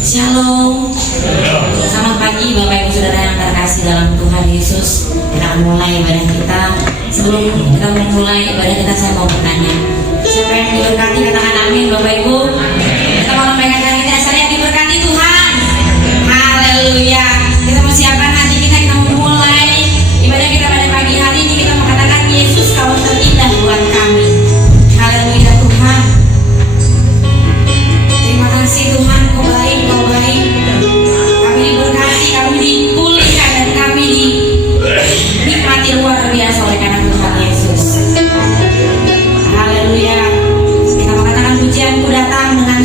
Shalom. Selamat pagi Bapak Ibu Saudara yang terkasih dalam Tuhan Yesus. Kita akan mulai ibadah kita. Sebelum kita memulai ibadah kita, saya mau bertanya, siapa yang diberkati katakan amin Bapak Ibu. Kita mau menyampaikan kita, saya diberkati Tuhan. Haleluya. Kita mau siapkan hati kita mau mulai ibadah kita pada pagi hari ini. Kita mau katakan Yesus Kau terindah buat kami. Haleluya Tuhan. Terima kasih Tuhan, Kau baik, Kau baik. Kami diberkati, kami dipulihkan, dan kami dinikmati luar biasa oleh karena Tuhan Yesus. Haleluya. Kita mengatakan pujianku datang dengan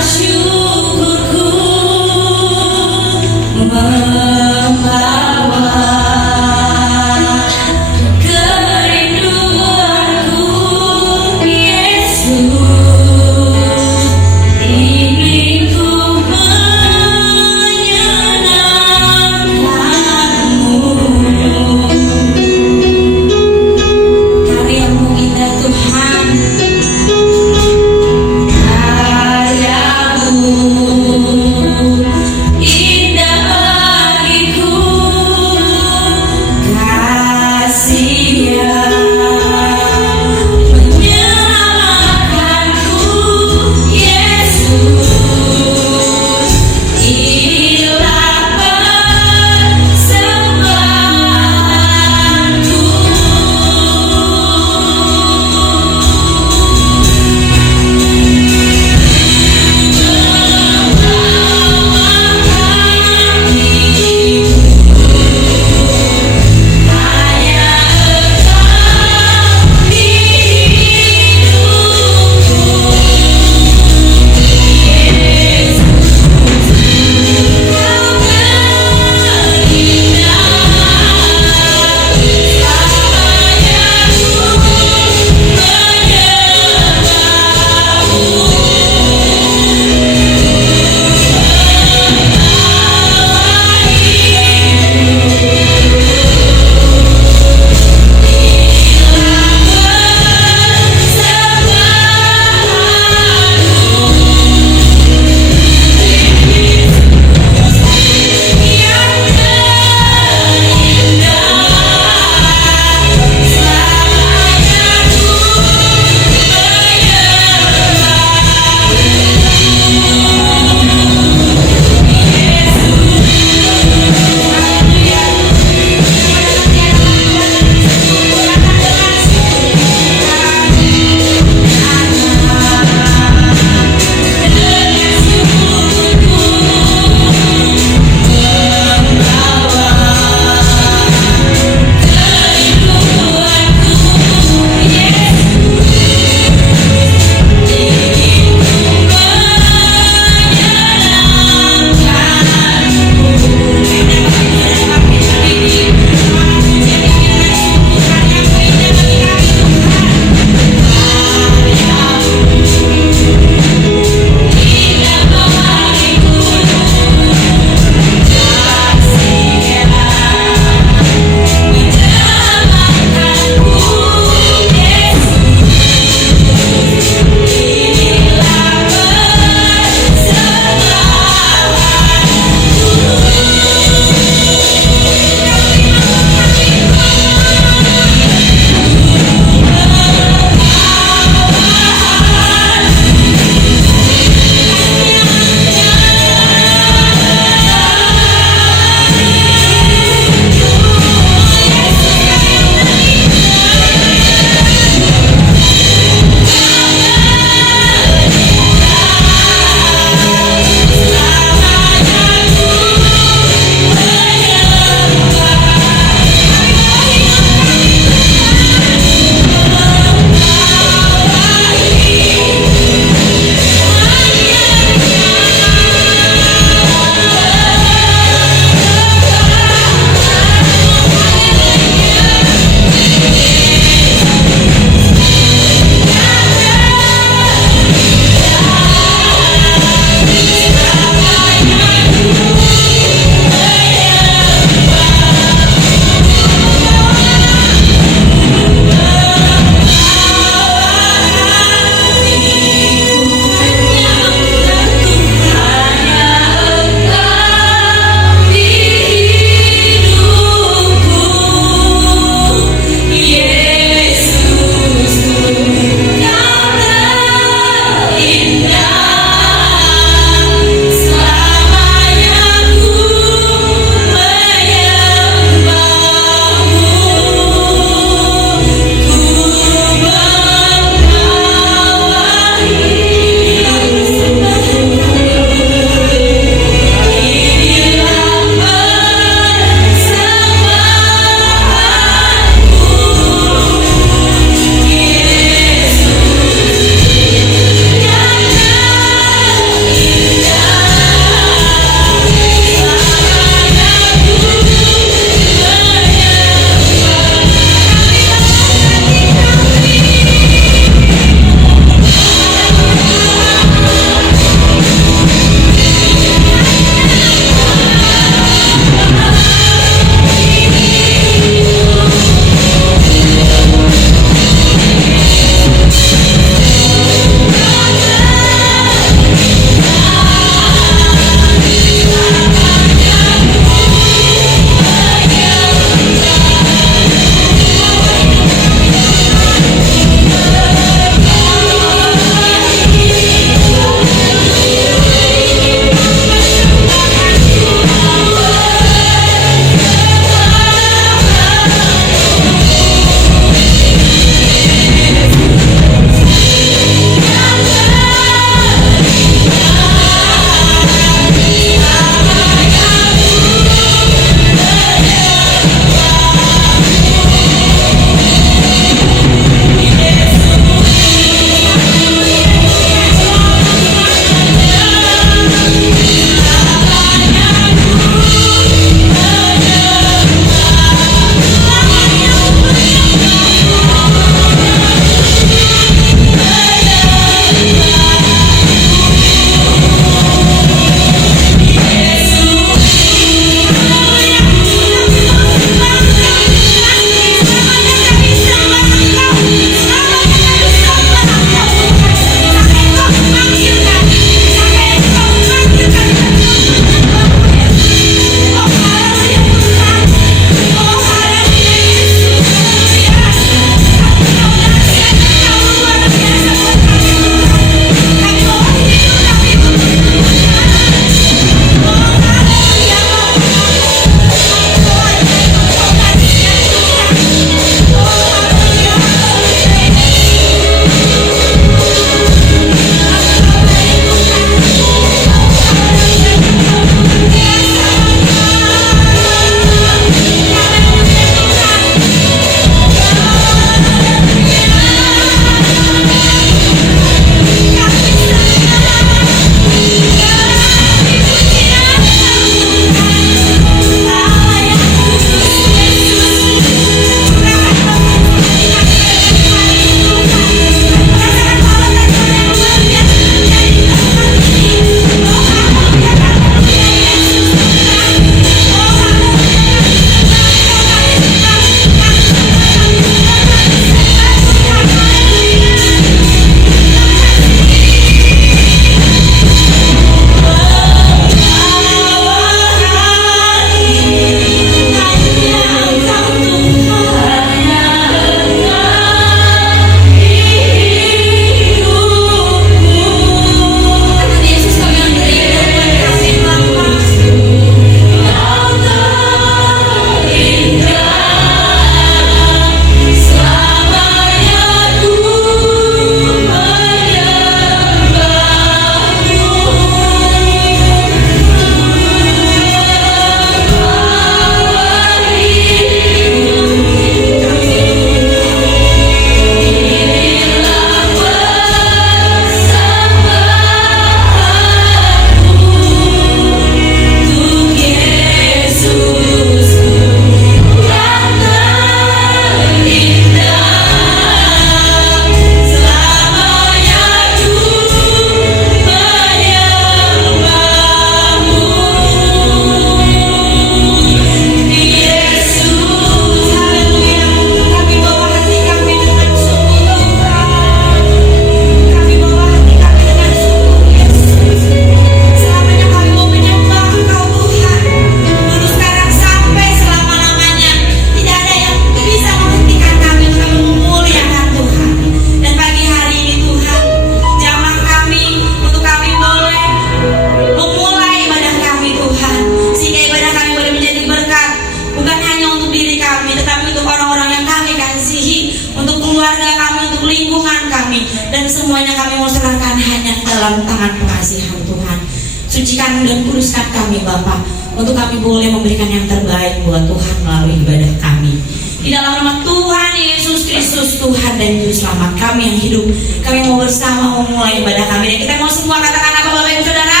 limpahan pengasihan Tuhan. Sucikan dan kuduskan kami Bapa, untuk kami boleh memberikan yang terbaik buat Tuhan melalui ibadah kami. Di dalam nama Tuhan Yesus Kristus, Tuhan dan Juru Selamat kami yang hidup, kami mau bersama memulai ibadah kami. Dan kita mau semua katakan apa Bapak Ibu Saudara?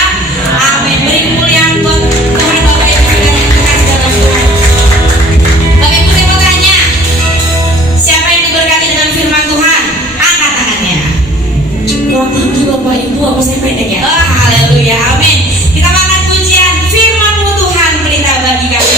Amin. Beri kemuliaan buat Tuhan Bapak Ibu Saudara yang terkasih dalam Tuhan. Bapak Ibu, saya mau tanya, siapa yang diberkati dengan firman Tuhan? Angkat tangannya. Kurang tinggi Bapak Ibu, apa saya pendek ya? Oh, haleluya, amin. Kita angkat pujian firman-Mu Tuhan, pelita bagi kami.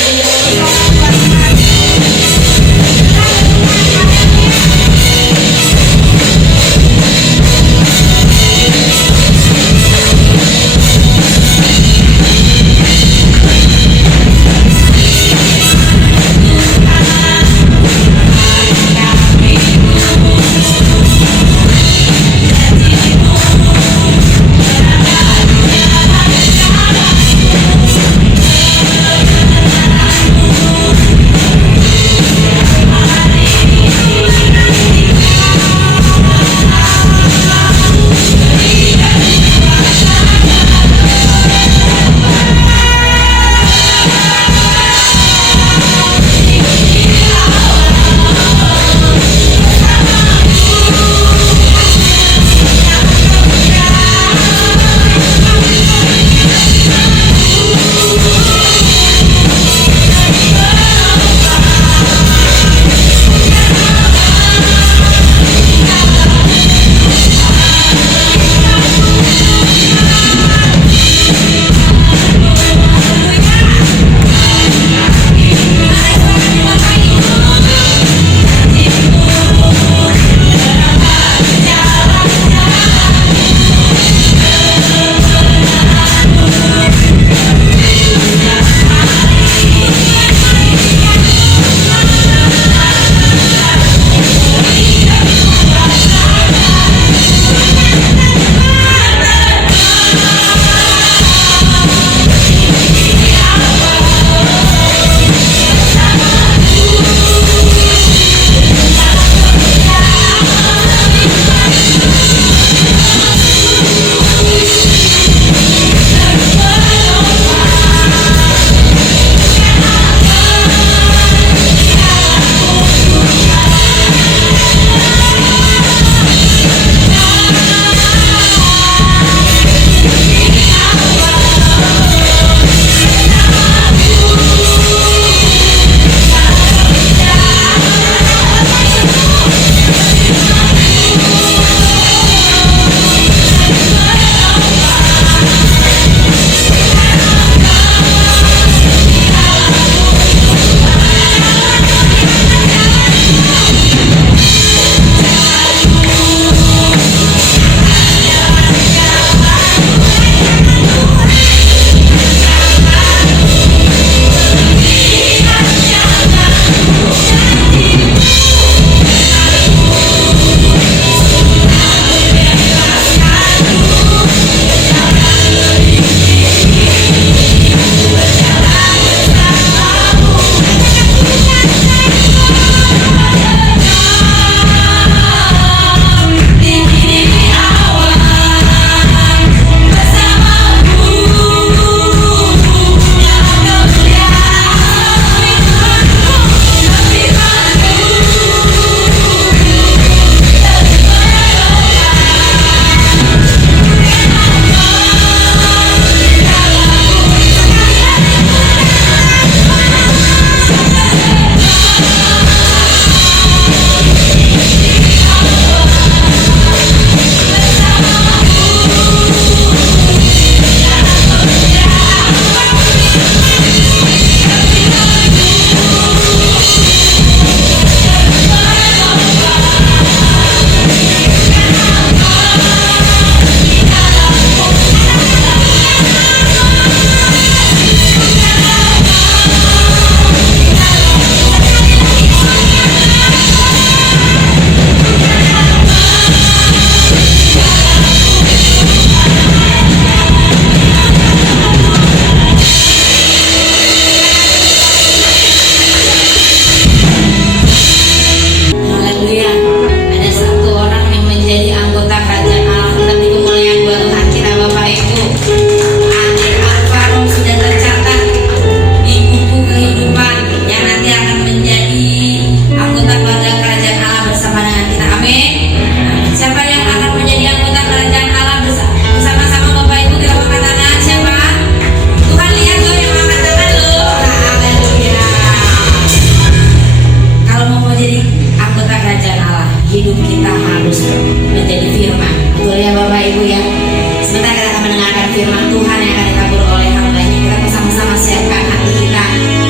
firman Tuhan yang akan dikabur oleh hamba-Nya. Kita bersama-sama siapkan hati kita,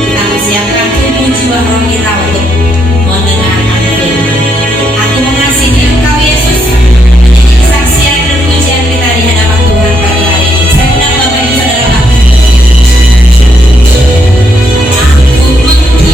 kita persiapkan tubuh jiwa roh kita untuk mendengarkan firman. Aku mengasihi Engkau Yesus, menjadi kesaksian dan pujian kita di hadapan Tuhan pagi hari ini. Saya undang Bapak Ibu Saudara kami. Aku mengasihi Engkau Yesus dengan segenap hatiku.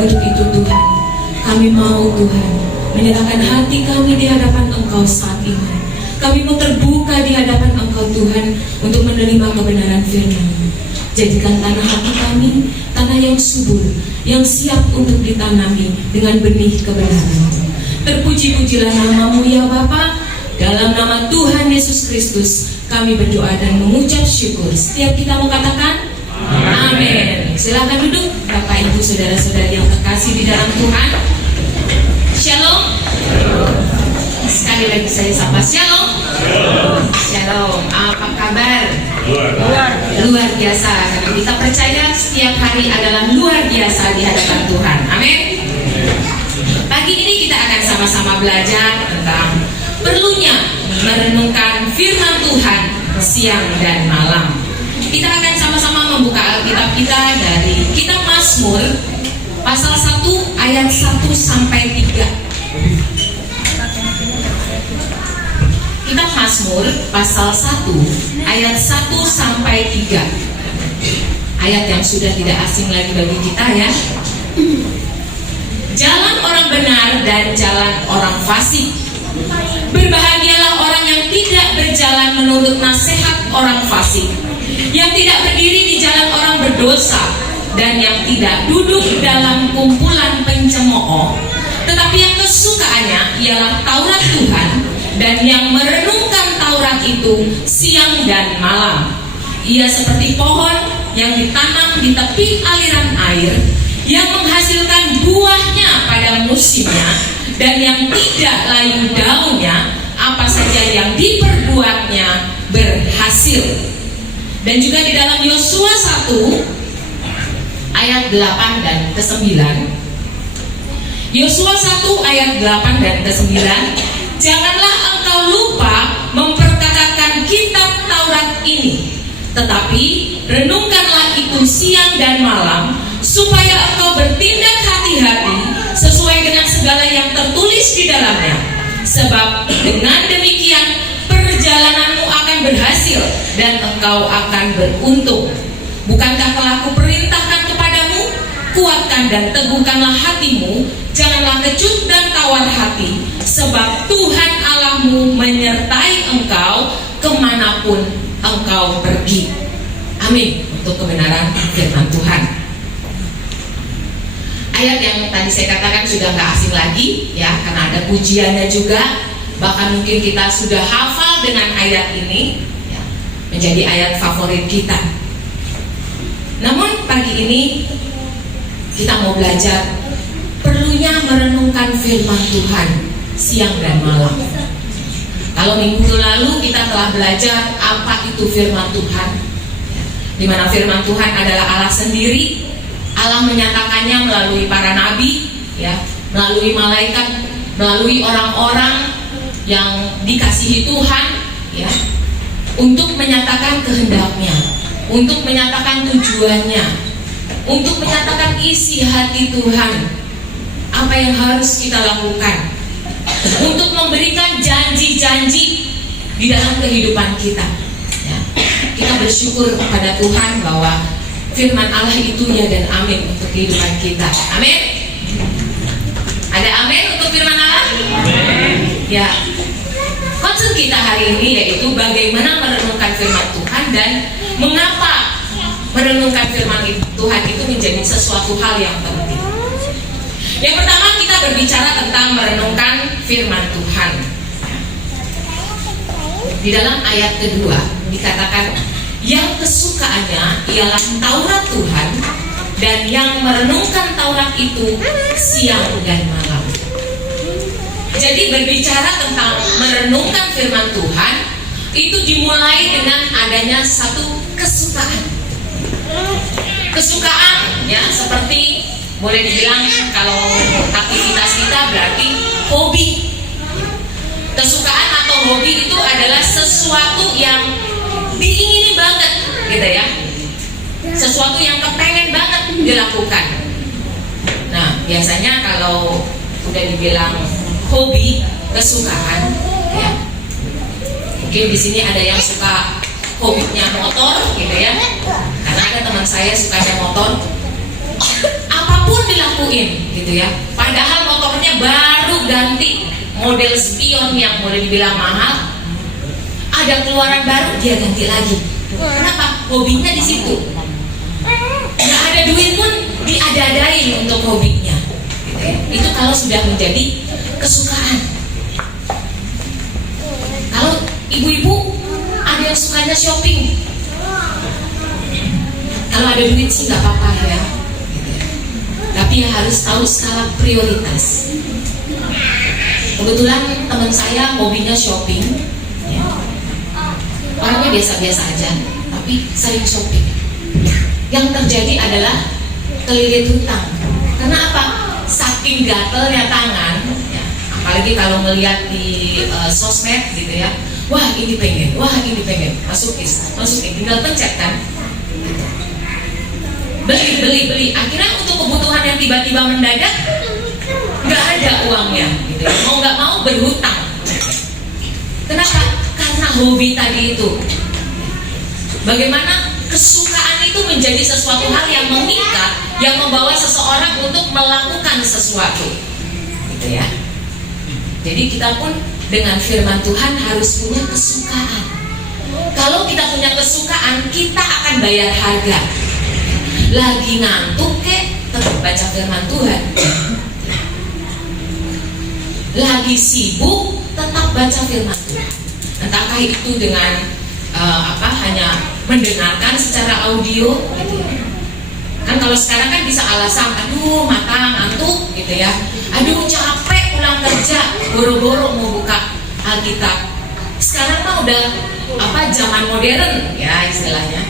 Aku Untuk itu Tuhan, kami mau Tuhan menyerahkan hati kami di hadapan Engkau saat ini. Kami mau terbuka di hadapan Engkau Tuhan untuk menerima kebenaran firman-Mu. Jadikan tanah hati kami tanah yang subur, yang siap untuk ditanami dengan benih kebenaran. Terpuji-pujilah nama-Mu ya Bapa. Dalam nama Tuhan Yesus Kristus kami berdoa dan mengucap syukur. Setiap kita mau katakan amin. Silakan duduk Bapak Ibu saudara-saudari yang terkasih di dalam Tuhan. Shalom. Sekali lagi saya sapa shalom. Shalom. Apa kabar? Luar biasa. Karena kita percaya setiap hari adalah luar biasa di hadapan Tuhan. Amin. Pagi ini kita akan sama-sama belajar tentang perlunya merenungkan firman Tuhan siang dan malam. Kita akan sama-sama membuka Alkitab kita dari kitab Mazmur pasal 1 ayat 1 sampai 3. Kitab Mazmur pasal 1 ayat 1 sampai 3. Ayat yang sudah tidak asing lagi bagi kita ya. Jalan orang benar dan jalan orang fasik. Berbahagialah orang yang tidak berjalan menurut nasihat orang fasik, yang tidak berdiri di jalan orang berdosa, dan yang tidak duduk dalam kumpulan pencemooh, tetapi yang kesukaannya ialah Taurat Tuhan, dan yang merenungkan Taurat itu siang dan malam. Ia seperti pohon yang ditanam di tepi aliran air, yang menghasilkan buahnya pada musimnya, dan yang tidak layu daunnya, apa saja yang diperbuatnya berhasil. Dan juga di dalam Yosua 1 ayat 8 dan ke-9. Yosua 1 ayat 8 dan ke-9. Janganlah engkau lupa memperkatakan kitab Taurat ini, tetapi renungkanlah itu siang dan malam, supaya engkau bertindak hati-hati sesuai dengan segala yang tertulis di dalamnya. Sebab dengan demikian perjalananmu akan berhasil dan engkau akan beruntung. Bukankah telah kuperintahkan kepadamu? Kuatkan dan teguhkanlah hatimu, janganlah kecut dan tawar hati, sebab Tuhan Allahmu menyertai engkau kemanapun engkau pergi. Amin. Untuk kebenaran firman Tuhan. Ayat yang tadi saya katakan sudah nggak asing lagi ya, karena ada pujiannya juga. Bahkan mungkin kita sudah hafal dengan ayat ini ya, menjadi ayat favorit kita. Namun pagi ini kita mau belajar perlunya merenungkan firman Tuhan siang dan malam. Kalau minggu lalu kita telah belajar apa itu firman Tuhan, di mana firman Tuhan adalah Allah sendiri. Allah menyatakannya melalui para nabi, ya, melalui malaikat, melalui orang-orang yang dikasihi Tuhan, ya, untuk menyatakan kehendaknya, untuk menyatakan tujuannya, untuk menyatakan isi hati Tuhan, apa yang harus kita lakukan, untuk memberikan janji-janji di dalam kehidupan kita. Ya, kita bersyukur kepada Tuhan bahwa firman Allah itu ya dan amin untuk kehidupan kita. Amin. Ada amin untuk firman Allah? Amin. Ya. Konsep kita hari ini yaitu bagaimana merenungkan firman Tuhan dan mengapa merenungkan firman Tuhan itu menjadi sesuatu hal yang penting. Yang pertama kita berbicara tentang merenungkan firman Tuhan. Di dalam ayat kedua dikatakan yang kesukaannya ialah Taurat Tuhan, dan yang merenungkan Taurat itu siang dan malam. Jadi berbicara tentang merenungkan firman Tuhan itu dimulai dengan adanya satu kesukaan. Kesukaan ya, seperti boleh dibilang kalau aktivitas kita berarti hobi. Kesukaan atau hobi itu adalah sesuatu yang diingini banget gitu ya, sesuatu yang kepengen banget dilakukan. Nah biasanya kalau udah dibilang hobi, kesukaan ya, mungkin di sini ada yang suka hobinya motor gitu ya, karena ada teman saya sukanya motor, apapun dilakuin gitu ya, padahal motornya baru ganti model spion yang boleh dibilang mahal, ada keluaran baru dia ganti lagi. Kenapa? Hobinya di situ. Nggak ada duit pun diada-adain untuk hobinya. Itu kalau sudah menjadi kesukaan. Ibu-ibu ada yang sukanya shopping. Kalau ada duit sih nggak apa-apa ya, tapi harus tahu skala prioritas. Kebetulan teman saya hobinya shopping, ya. Orangnya biasa-biasa aja, tapi sering shopping. Yang terjadi adalah kelilit hutang. Kenapa? Saking gatelnya tangan, ya. Apalagi kalau melihat di sosmed gitu ya. Wah ini pengen, masukin, tinggal pencet kan. Beli. Akhirnya untuk kebutuhan yang tiba-tiba mendadak nggak ada uangnya, gitu. Mau nggak mau berhutang. Kenapa? Karena hobi tadi itu. Bagaimana kesukaan itu menjadi sesuatu hal yang memikat, yang membawa seseorang untuk melakukan sesuatu, gitu ya. Jadi kita pun dengan firman Tuhan harus punya kesukaan. Kalau kita punya kesukaan, kita akan bayar harga. Lagi ngantuk kek, tetap baca firman Tuhan. Lagi sibuk, tetap baca firman Tuhan. Entahkah itu dengan hanya mendengarkan secara audio gitu ya. Kan kalau sekarang kan bisa alasan, aduh mata ngantuk gitu ya, aduh capek pulang kerja, boro-boro mau buka Alkitab. Sekarang mah udah zaman modern ya istilahnya,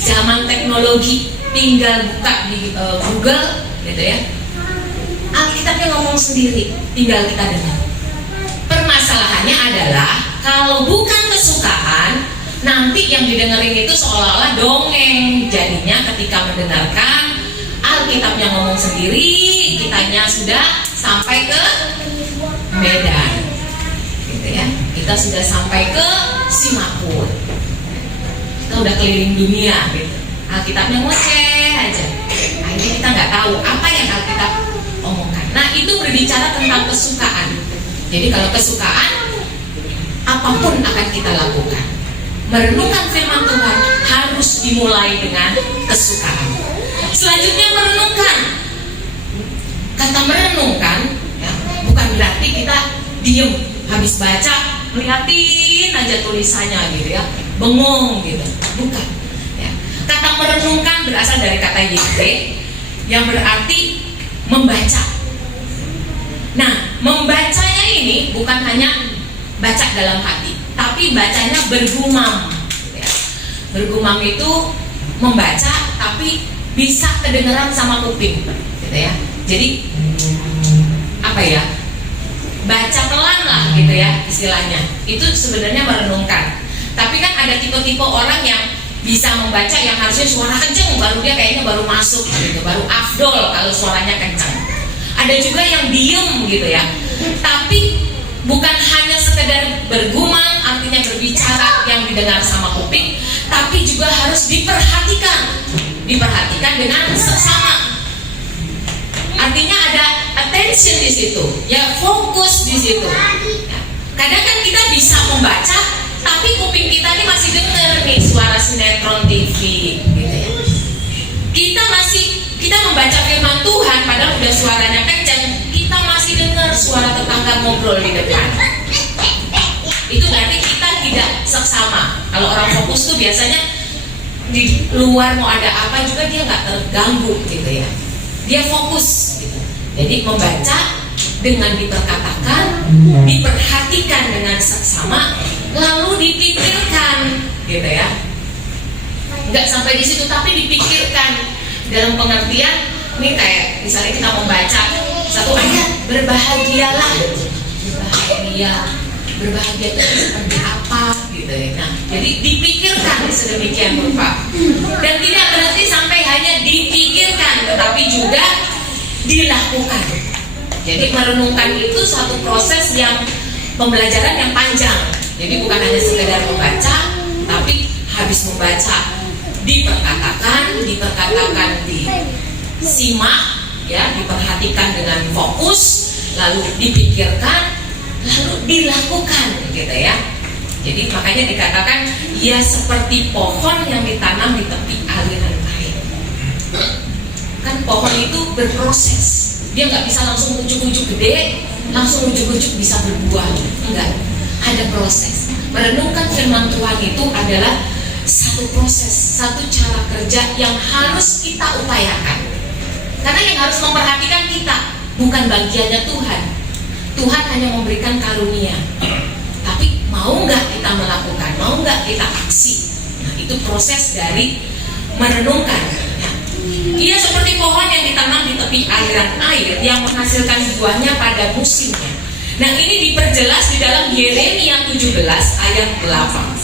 zaman teknologi, tinggal buka di Google gitu ya, Alkitabnya ngomong sendiri, tinggal kita dengar. Permasalahannya adalah kalau bukan kesukaan, nanti yang didengerin itu seolah-olah dongeng. Jadinya ketika mendengarkan, Alkitabnya ngomong sendiri, kitanya sudah sampai ke Medan gitu ya. Kita sudah sampai ke Singapura, kita udah keliling dunia gitu. Alkitabnya ngoceh aja. Akhirnya kita nggak tahu apa yang Alkitab omongkan. Nah itu berbicara tentang kesukaan. Jadi kalau kesukaan, apapun akan kita lakukan. Merenungkan firman Tuhan harus dimulai dengan kesukaan. Selanjutnya merenungkan. Kata merenungkan ya, bukan berarti kita diem habis baca ngeliatin aja tulisannya gitu ya, bengong gitu, bukan ya. Kata merenungkan berasal dari kata yikre yang berarti membaca. Nah, membacanya ini bukan hanya baca dalam hati, tapi bacanya bergumam ya. Bergumam itu membaca tapi bisa kedengeran sama kuping gitu ya. Jadi baca pelan lah gitu ya istilahnya. Itu sebenarnya merenungkan. Tapi kan ada tipe-tipe orang yang bisa membaca yang harusnya suara kenceng, baru dia kayaknya baru masuk gitu, baru afdol kalau suaranya kenceng. Ada juga yang diem gitu ya, tapi bukan hanya sekedar bergumam, artinya berbicara yang didengar sama kuping, tapi juga harus diperhatikan dengan seksama. Artinya ada attention di situ, ya fokus di situ. Kadang kan kita bisa membaca, tapi kuping kita ini masih dengar nih suara sinetron TV, gitu ya. Kita membaca firman Tuhan, padahal udah suaranya kencang, kita masih dengar suara tetangga ngobrol di depan. Itu berarti kita tidak seksama. Kalau orang fokus tuh biasanya di luar mau ada apa juga dia nggak terganggu gitu ya. Dia fokus gitu. Jadi membaca dengan diperkatakan, diperhatikan dengan seksama, lalu dipikirkan gitu ya. Nggak sampai di situ tapi dipikirkan dalam pengertian ini kayak misalnya kita membaca satu ayat, berbahagia itu seperti apa gitu ya. Nah, jadi dipikirkan sedemikian rupa. Dan tidak berarti sampai hanya dipikirkan, tetapi juga dilakukan. Jadi merenungkan itu satu proses yang pembelajaran yang panjang. Jadi bukan hanya sekedar membaca, tapi habis membaca diperkatakan, disimak, ya, diperhatikan dengan fokus, lalu dipikirkan, lalu dilakukan, gitu ya. Jadi makanya dikatakan ia seperti pohon yang ditanam di tepi aliran air. Kan pohon itu berproses, dia nggak bisa langsung ujuk-ujuk gede, langsung ujuk-ujuk bisa berbuah, enggak. ada proses. Merenungkan firman Tuhan itu adalah satu proses, satu cara kerja yang harus kita upayakan. Karena yang harus memperhatikan kita, bukan bagiannya Tuhan. Tuhan hanya memberikan karunia. Tapi mau nggak kita melakukan, mau nggak kita aksi. Nah, itu proses dari merenungkan. Ia seperti pohon yang ditanam di tepi aliran air yang menghasilkan buahnya pada musimnya. Nah, ini diperjelas di dalam Yeremia 17 ayat 8.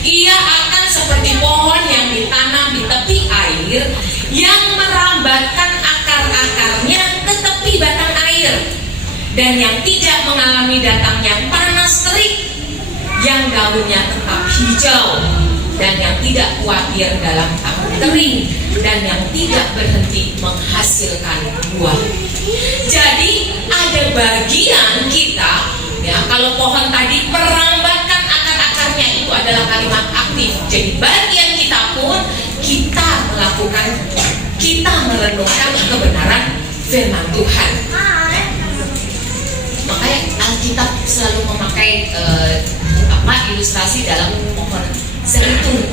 Ia akan seperti pohon yang ditanam di tepi air yang merambatkan akar-akarnya ke tepi batang air, dan yang tidak mengalami datangnya panas terik, yang daunnya tetap hijau, dan yang tidak khawatir dalam tahun kering, dan yang tidak berhenti menghasilkan buah. Jadi ada bagian kita, ya, kalau pohon tadi merambatkan akar-akarnya, itu adalah kalimat aktif. Jadi bagian kita pun kita melakukan, kita merenungkan kebenaran firman Tuhan. Makanya Alkitab selalu memakai ilustrasi dalam pohon zaitun.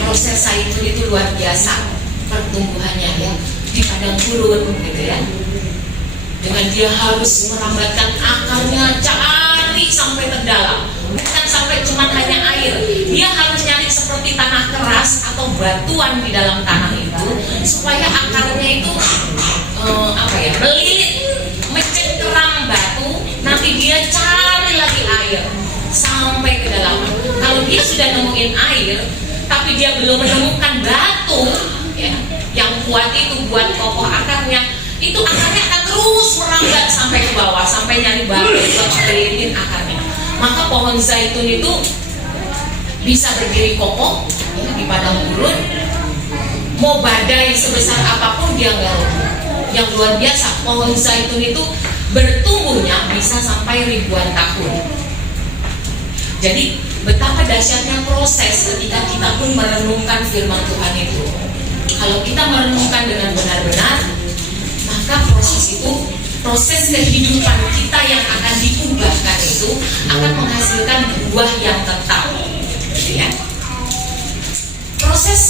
Proses zaitun itu luar biasa pertumbuhannya, ya, di padang gurun gitu ya. Dengan dia harus merambatkan akarnya, cari sampai terdalam, bukan sampai cuma hanya air. Dia harus nyari seperti tanah keras atau batuan di dalam tanah itu, supaya akarnya itu melilit, mencengkeram batu. Nanti dia cari lagi air sampai ke dalam. Kalau dia sudah nemuin air, tapi dia belum menemukan batu, ya, yang kuat itu buat kokoh akarnya, itu akarnya akan terus merambat sampai ke bawah, sampai nyari batu buat melilitin akarnya. Maka pohon zaitun itu bisa berdiri kokoh, ya, di padang gurun. Mau badai sebesar apapun dia nggak roboh. Yang luar biasa, pohon zaitun itu bertumbuhnya bisa sampai ribuan tahun. Jadi betapa dahsyatnya proses ketika kita pun merenungkan firman Tuhan itu. Kalau kita merenungkan dengan benar-benar, maka proses itu, proses kehidupan kita yang akan diubahkan itu akan menghasilkan buah yang tetap, gitu ya. Proses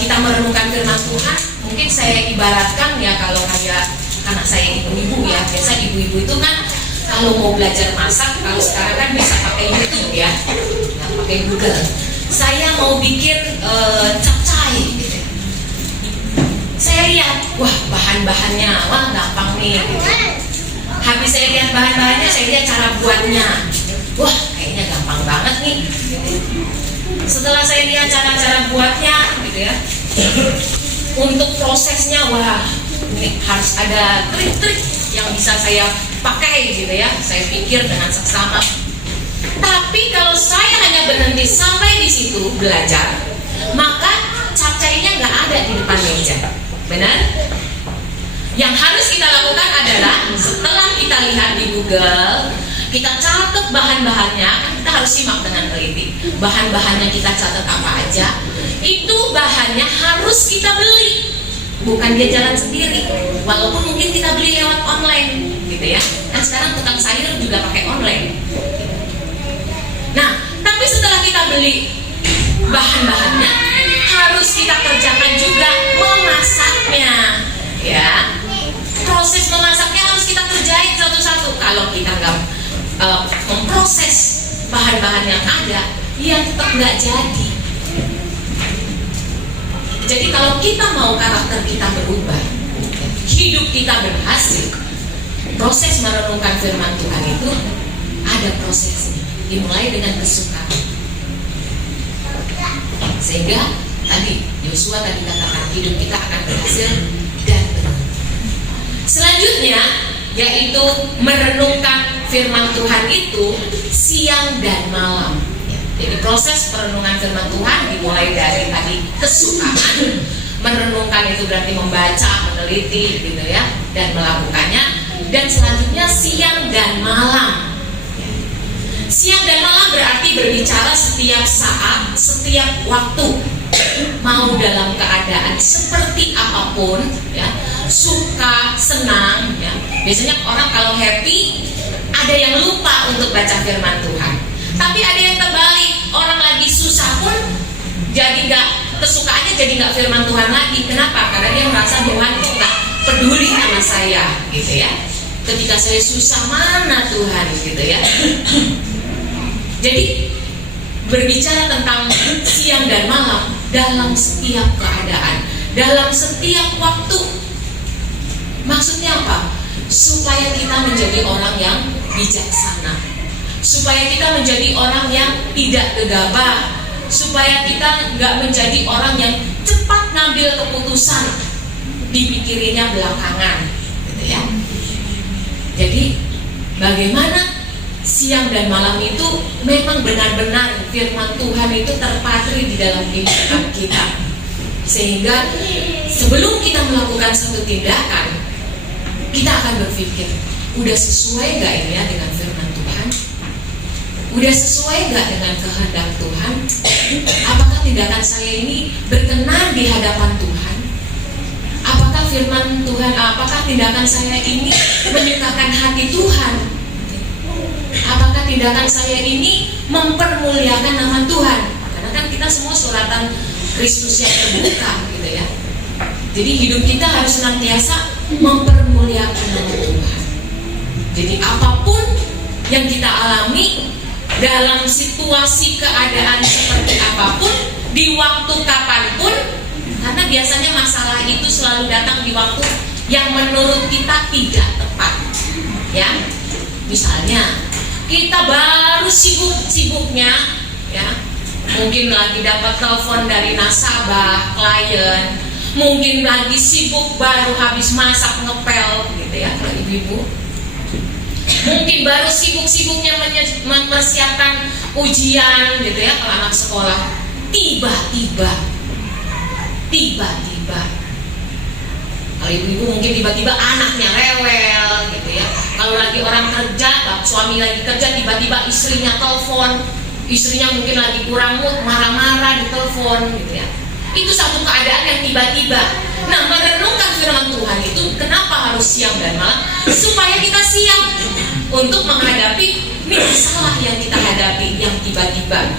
kita merenungkan firman Tuhan, mungkin saya ibaratkan ya, kalau kayak anak saya ibu-ibu ya, biasa ibu-ibu itu kan kalau mau belajar masak, kalau sekarang kan bisa pakai YouTube ya, nah, pakai Google. Saya mau bikin capcay gitu. Saya lihat, wah bahan-bahannya, wah gampang nih gitu. Habis saya lihat bahan-bahannya, saya lihat cara buatnya, wah kayaknya gampang banget nih gitu. Setelah saya lihat cara-cara buatnya gitu ya, untuk prosesnya, wah ini harus ada trik-trik yang bisa saya pakai gitu ya. Saya pikir dengan seksama. Tapi kalau saya hanya berhenti sampai di situ belajar, maka capcaynya nggak ada di depan meja. Benar? Yang harus kita lakukan adalah setelah kita lihat di Google, kita catat bahan-bahannya. Kan kita harus simak dengan teliti. Bahan-bahannya kita catat apa aja. Itu bahannya harus kita beli, bukan dia jalan sendiri. Walaupun mungkin kita beli lewat online, gitu ya. Kan sekarang tukang sayur juga pakai online. Nah, tapi setelah kita beli bahan-bahannya, harus kita kerjakan juga memasaknya, ya. Proses memasaknya harus kita kerjain satu-satu. Kalau kita nggak memproses bahan-bahan yang ada, ya tetap nggak jadi. Jadi kalau kita mau karakter kita berubah, hidup kita berhasil, proses merenungkan firman Tuhan itu ada prosesnya. Dimulai dengan kesukaan. Sehingga tadi Yosua tadi katakan hidup kita akan berhasil dan benar. Selanjutnya yaitu merenungkan firman Tuhan itu siang dan malam. Jadi proses perenungan firman Tuhan dimulai dari tadi kesukaan. Merenungkan itu berarti membaca, meneliti gitu ya, dan melakukannya. Dan selanjutnya siang dan malam. Siang dan malam berarti berbicara setiap saat, setiap waktu. Mau dalam keadaan seperti apapun ya, suka, senang ya. Biasanya orang kalau happy Ada yang lupa untuk baca firman Tuhan. Tapi ada yang terbalik, orang lagi susah pun jadi nggak, kesukaannya jadi nggak firman Tuhan lagi. Kenapa? Karena dia merasa Tuhan tuh nggak peduli sama saya, gitu ya. Ketika saya susah, mana Tuhan, gitu ya. Jadi berbicara tentang siang dan malam dalam setiap keadaan, dalam setiap waktu. Maksudnya apa? Supaya kita menjadi orang yang bijaksana, supaya kita menjadi orang yang tidak gegabah, supaya kita nggak menjadi orang yang cepat ngambil keputusan, dipikirinnya belakangan, gitu ya. Jadi bagaimana siang dan malam itu memang benar-benar firman Tuhan itu terpatri di dalam kehidupan kita, sehingga sebelum kita melakukan satu tindakan, kita akan berpikir, udah sesuai gak ini ya dengan firman Tuhan? Udah sesuai gak dengan kehendak Tuhan? Apakah tindakan saya ini berkenan di hadapan Tuhan? Apakah firman Tuhan, apakah tindakan saya ini menyukakan hati Tuhan? Apakah tindakan saya ini mempermuliakan nama Tuhan? Karena kan kita semua suratan Kristus yang terbuka, gitu ya. Jadi hidup kita harus senantiasa mempermuliakan nama Tuhan. Jadi apapun yang kita alami, dalam situasi keadaan seperti apapun, di waktu kapanpun, karena biasanya masalah itu selalu datang di waktu yang menurut kita tidak tepat, ya. Misalnya kita baru sibuk-sibuknya, ya, mungkin lagi dapat telepon dari nasabah, klien, mungkin lagi sibuk baru habis masak ngepel, gitu ya, kalau ibu-ibu. Mungkin baru sibuk-sibuknya mempersiapkan ujian, gitu ya, kalau anak sekolah. Tiba-tiba, kalau ibu-ibu mungkin tiba-tiba anaknya rewel, gitu ya. Kalau lagi orang kerja, suami lagi kerja, tiba-tiba istrinya telepon, istrinya mungkin lagi kurang mood, marah-marah di telepon, gitu ya. Itu satu keadaan yang tiba-tiba. Nah, merenungkan firman Tuhan itu kenapa harus siang dan malam? Supaya kita siap untuk menghadapi masalah yang kita hadapi, yang tiba-tiba,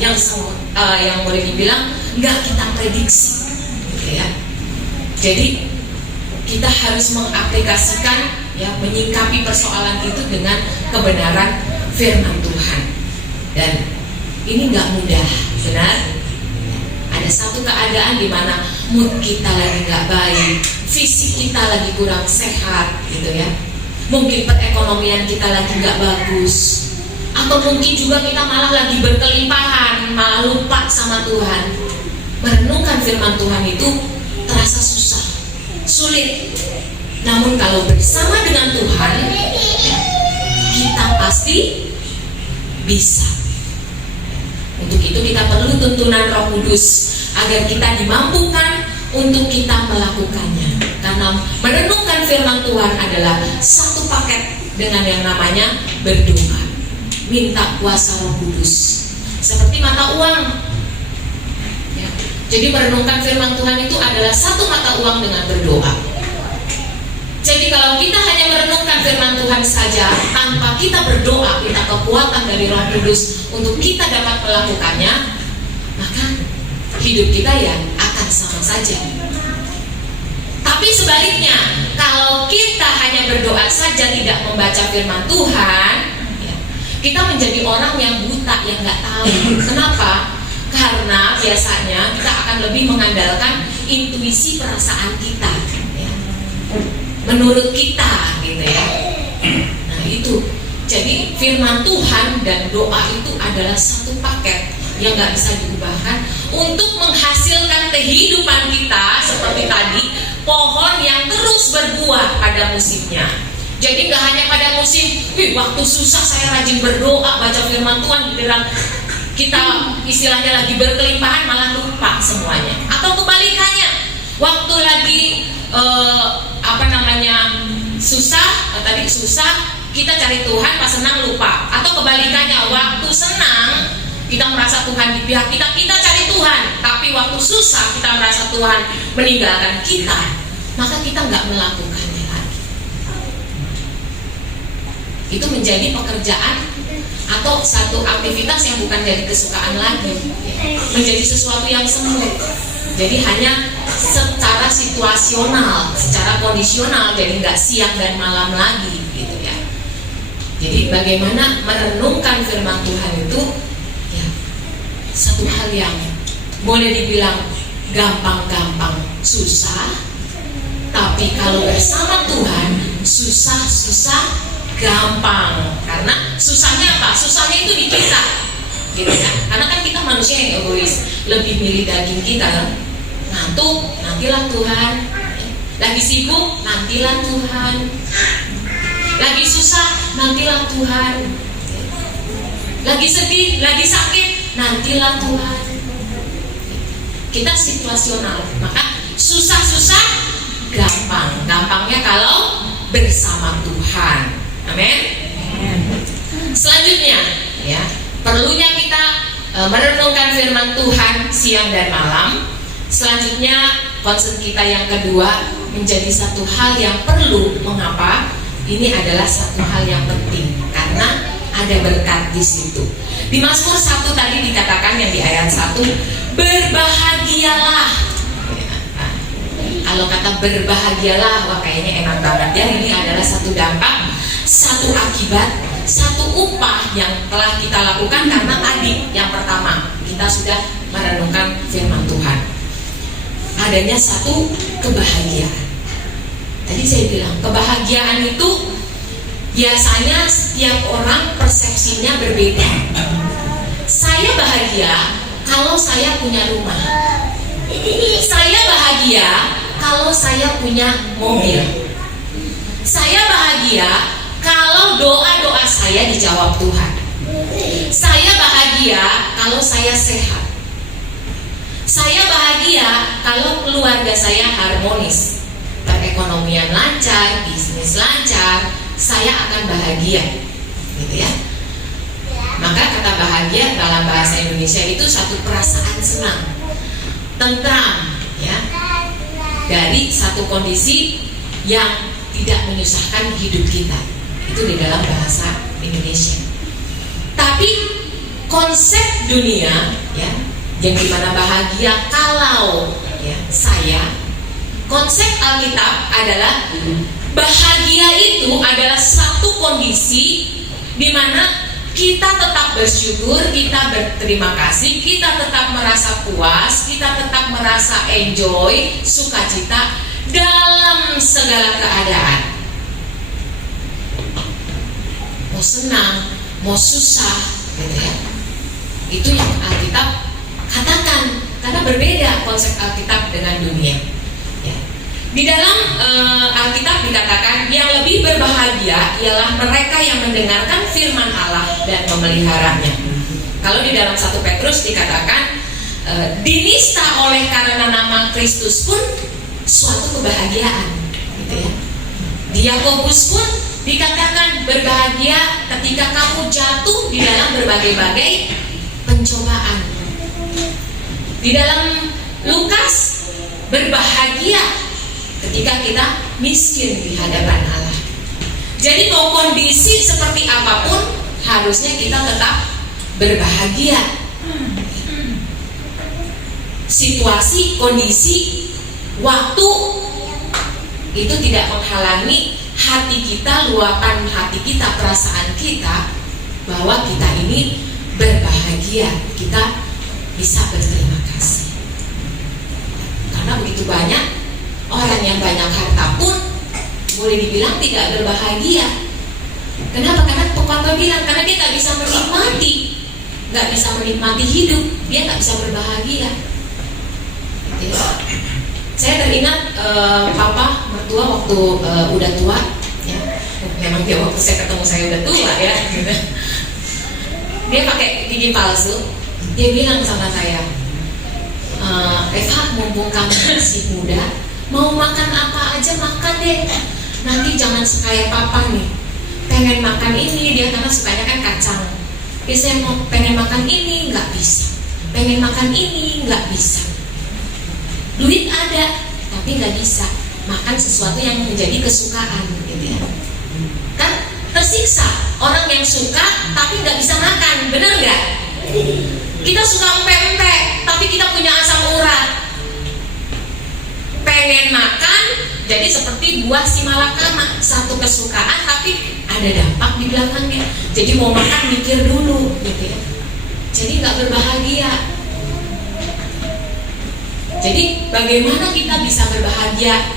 yang boleh dibilang nggak kita prediksi, gitu ya. Jadi kita harus mengaplikasikan, ya, menyikapi persoalan itu dengan kebenaran firman Tuhan. Dan ini nggak mudah, benar. Ada satu keadaan di mana mood kita lagi nggak baik, fisik kita lagi kurang sehat, gitu ya. Mungkin perekonomian kita lagi nggak bagus, atau mungkin juga kita malah lagi berkelimpahan, malah lupa sama Tuhan. Merenungkan firman Tuhan itu terasa susah, sulit. Namun kalau bersama dengan Tuhan, kita pasti bisa. Untuk itu kita perlu tuntunan Roh Kudus agar kita dimampukan untuk kita melakukannya. Karena merenungkan firman Tuhan adalah satu paket dengan yang namanya berdoa, minta kuasa Roh Kudus, seperti mata uang, ya. Jadi merenungkan firman Tuhan itu adalah satu mata uang dengan berdoa. Jadi kalau kita hanya merenungkan firman Tuhan saja tanpa kita berdoa, minta kekuatan dari Roh Kudus untuk kita dapat melakukannya, maka hidup kita ya akan sama saja. Tapi sebaliknya, kalau kita hanya berdoa saja tidak membaca firman Tuhan, ya, kita menjadi orang yang buta, yang nggak tahu. Kenapa? Karena biasanya kita akan lebih mengandalkan intuisi perasaan kita, ya. Menurut kita, gitu ya. Nah itu, jadi firman Tuhan dan doa itu adalah satu paket yang nggak bisa diubahkan untuk menghasilkan kehidupan kita seperti tadi, pohon yang terus berbuah pada musimnya. Jadi nggak hanya pada musim, waktu susah saya rajin berdoa, baca firman Tuhan, bilang kita istilahnya lagi berkelimpahan malah lupa semuanya. Atau kebalikannya, waktu lagi susah, tadi susah kita cari Tuhan, pas senang lupa. Atau kebalikannya, waktu senang kita merasa Tuhan di pihak kita, kita cari Tuhan. Tapi waktu susah kita merasa Tuhan meninggalkan kita, maka kita nggak melakukannya lagi. itu menjadi pekerjaan atau satu aktivitas yang bukan jadi kesukaan lagi, menjadi sesuatu yang semu. Jadi hanya secara situasional, secara kondisional, jadi nggak siang dan malam lagi gitu ya. Jadi bagaimana merenungkan firman Tuhan itu ya satu hal yang boleh dibilang gampang-gampang susah, tapi kalau bersama Tuhan susah-susah gampang. Karena susahnya apa? Susahnya itu di kita gitu kan. Karena kan kita manusia yang egois, lebih milih daging kita. Ngantuk, nantilah Tuhan. Lagi sibuk, nantilah Tuhan. Lagi susah, nantilah Tuhan. Lagi sedih, lagi sakit, nantilah Tuhan. Kita situasional, maka susah-susah gampang. Gampangnya kalau bersama Tuhan. Amin. Selanjutnya, ya, perlunya kita merenungkan firman Tuhan siang dan malam. Selanjutnya, concern kita yang kedua menjadi satu hal yang perlu. Mengapa? Ini adalah satu hal yang penting karena ada berkat di situ. Di Mazmur 1 tadi dikatakan yang di ayat 1, berbahagialah. Nah, kalau kata berbahagialah, wah kayaknya enak banget ya. Ini adalah satu dampak, satu akibat, satu upah yang telah kita lakukan karena tadi yang pertama kita sudah merenungkan firman Tuhan. Adanya satu kebahagiaan. Tadi saya bilang kebahagiaan itu biasanya setiap orang persepsinya berbeda. Saya bahagia kalau saya punya rumah. Saya bahagia kalau saya punya mobil. Saya bahagia kalau doa-doa saya dijawab Tuhan. Saya bahagia kalau saya sehat. Saya bahagia kalau keluarga saya harmonis, perekonomian lancar, bisnis lancar, saya akan bahagia, gitu ya. Maka kata bahagia dalam bahasa Indonesia itu satu perasaan senang, tentram, ya, dari satu kondisi yang tidak menyusahkan hidup kita. Itu di dalam bahasa Indonesia. Tapi konsep dunia, ya, yang dimana bahagia kalau ya saya, konsep Alkitab adalah bahagia itu adalah satu kondisi di mana kita tetap bersyukur, kita berterima kasih, kita tetap merasa puas, kita tetap merasa enjoy, sukacita dalam segala keadaan. Mau senang, mau susah, gitu ya. Itu yang Alkitab katakan, karena berbeda konsep Alkitab dengan dunia. Ya. Di dalam Alkitab dikatakan yang lebih berbahagia ialah mereka yang mendengarkan firman Allah dan memeliharanya. Kalau di dalam 1 Petrus dikatakan dinista oleh karena nama Kristus pun suatu kebahagiaan, gitu ya. Di Yakobus pun dikatakan berbahagia ketika kamu jatuh di dalam berbagai-bagai pencobaan. Di dalam Lukas berbahagia ketika kita miskin di hadapan Allah. Jadi mau kondisi seperti apapun harusnya kita tetap berbahagia. Situasi, kondisi, waktu itu tidak menghalangi hati kita, luapan hati kita, perasaan kita bahwa kita ini berbahagia, kita bisa berterima kasih. Karena begitu banyak orang yang banyak harta pun boleh dibilang tidak berbahagia. Kenapa? Karena pepatah bilang karena dia nggak bisa menikmati hidup, dia nggak bisa berbahagia. Gitu. Saya teringat papa mertua waktu udah tua, ya. Memang dia waktu saya ketemu saya udah tua ya. Gitu. Dia pakai gigi palsu. Dia bilang sama saya, Eva, mumpung kamu masih muda, mau makan apa aja makan deh. Nanti jangan sekaya papa nih. Pengen makan ini, dia karena sukanya kan kacang. Biasanya mau pengen makan ini, nggak bisa. Pengen makan ini, nggak bisa. Duit ada, tapi nggak bisa makan sesuatu yang menjadi kesukaan, gitu ya. Kan tersiksa. Orang yang suka tapi nggak bisa makan, bener nggak? Kita suka empek-empek tapi kita punya asam urat. Pengen makan, jadi seperti buah si malakama, satu kesukaan tapi ada dampak di belakangnya. Jadi mau makan mikir dulu, gitu ya. Jadi nggak berbahagia. Jadi bagaimana kita bisa berbahagia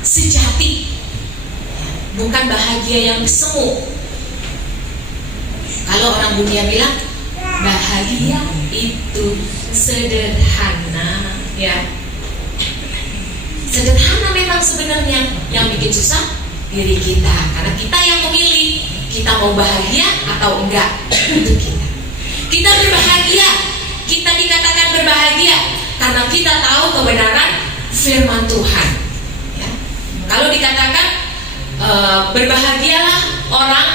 sejati, bukan bahagia yang semu. Kalau orang dunia bilang bahagia itu sederhana, ya. Sederhana memang sebenarnya, yang bikin susah diri kita, karena kita yang memilih kita mau bahagia atau enggak. Itu kita berbahagia, kita dikatakan berbahagia karena kita tahu kebenaran firman Tuhan, ya. Kalau dikatakan berbahagialah orang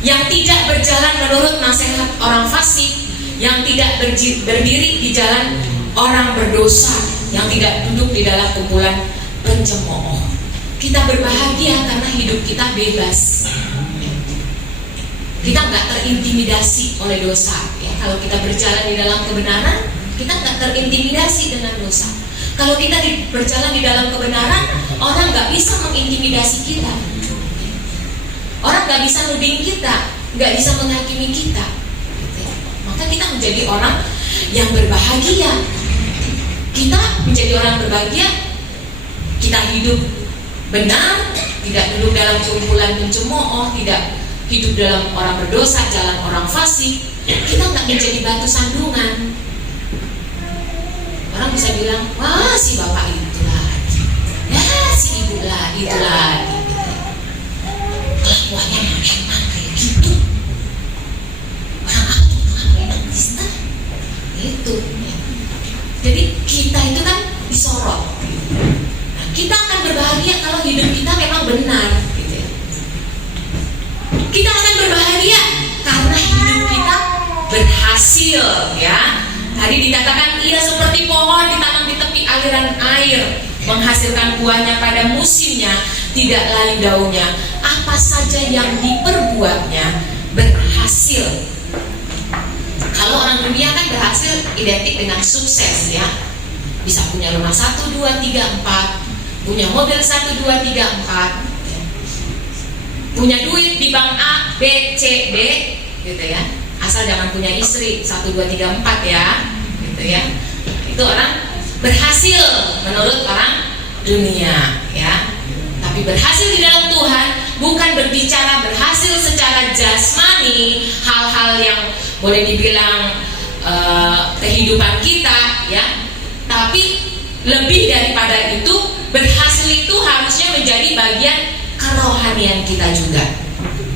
yang tidak berjalan menurut nasihat orang fasik, yang tidak berdiri di jalan orang berdosa, yang tidak duduk di dalam kumpulan pencemooh. Kita berbahagia karena hidup kita bebas. Kita nggak terintimidasi oleh dosa. Ya, kalau kita berjalan di dalam kebenaran, kita nggak terintimidasi dengan dosa. Kalau kita berjalan di dalam kebenaran, orang nggak bisa mengintimidasi kita. Orang nggak bisa nuding kita, nggak bisa menghakimi kita. Maka kita menjadi orang yang berbahagia. Kita menjadi orang berbahagia, kita hidup benar, tidak duduk dalam kumpulan pencemooh, tidak hidup dalam orang berdosa, jalan orang fasik. Kita nggak menjadi batu sandungan. Orang bisa bilang, wah si bapak itu lagi, ya si ibu lah itu lagi, kelakuannya emang kayak gitu. Orang apa Kristen? Itu. Jadi kita itu kan disorot. Nah, kita akan berbahagia kalau hidup kita memang benar, gitu ya. Kita akan berbahagia karena hidup kita berhasil, ya. Tadi dikatakan ia seperti pohon ditanam di tepi aliran air, menghasilkan buahnya pada musimnya, tidak layu daunnya. Apa saja yang diperbuatnya berhasil. Kalau orang dunia kan berhasil identik dengan sukses, ya. Bisa punya rumah 1, 2, 3, 4, punya mobil 1, 2, 3, 4, punya duit di bank A, B, C, D, gitu ya. Asal jangan punya istri 1, 2, 3, 4 ya, gitu ya. Itu orang berhasil menurut orang dunia, ya. Tapi berhasil di dalam Tuhan bukan berbicara berhasil secara jasmani, hal-hal yang boleh dibilang kehidupan kita, ya. Tapi lebih daripada itu, berhasil itu harusnya menjadi bagian kerohanian kita juga,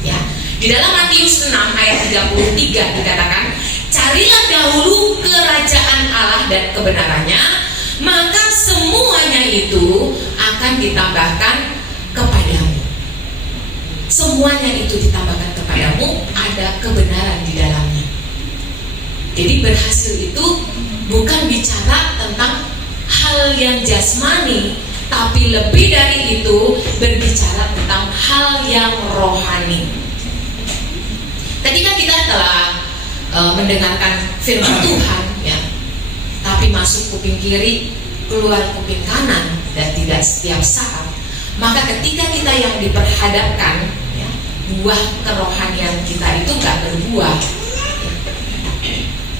ya. Di dalam Matius 6 ayat 33 dikatakan, carilah dahulu kerajaan Allah dan kebenarannya, maka semuanya itu akan ditambahkan kepadamu. Semuanya itu ditambahkan kepadamu, ada kebenaran di dalamnya. Jadi berhasil itu bukan bicara tentang hal yang jasmani, tapi lebih dari itu berbicara tentang hal yang rohani. Ketika kita telah mendengarkan firman Tuhan, ya, tapi masuk kuping kiri, keluar kuping kanan, dan tidak setiap saat, maka ketika kita yang diperhadapkan, ya, buah kerohanian kita itu gak berbuah.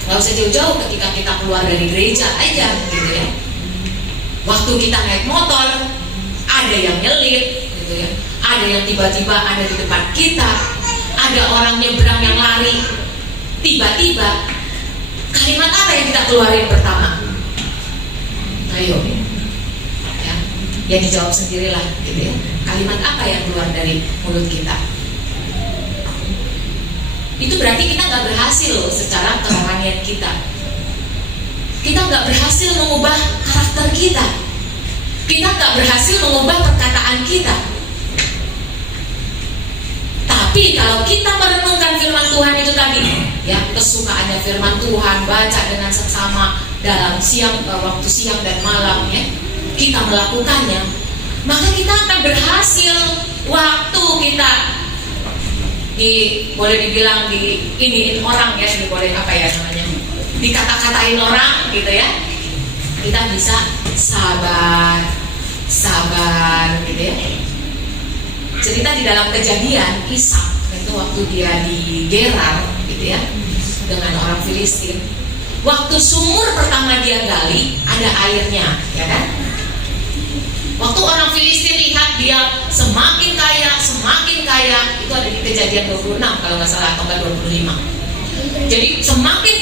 Gak usah jauh-jauh, ketika kita keluar dari gereja aja, gitu ya. Waktu kita naik motor, ada yang nyelip, gitu ya. Ada yang tiba-tiba ada di depan kita, ada orang nyebrang yang lari, tiba-tiba kalimat apa yang kita keluarin pertama? Ayo, ya dijawab sendirilah, gitu ya. Kalimat apa yang keluar dari mulut kita? Itu berarti kita nggak berhasil loh secara kerohanian kita. Kita nggak berhasil mengubah karakter kita. Kita nggak berhasil mengubah perkataan kita. Tapi kalau kita merenungkan firman Tuhan itu tadi, ya, kesukaannya firman Tuhan, baca dengan seksama dalam waktu siang dan malam, ya, kita melakukannya, maka kita akan berhasil waktu kita boleh dibilang iniin orang ya, boleh apa ya namanya, dikata-katain orang gitu ya, kita bisa sabar gitu ya. Cerita di dalam Kejadian, Ishak itu waktu dia di Gerar gitu ya dengan orang Filistin, waktu sumur pertama dia gali ada airnya, ya kan? Waktu orang Filistin lihat dia semakin kaya, itu ada di Kejadian 26 kalau nggak salah, atau 25. Jadi semakin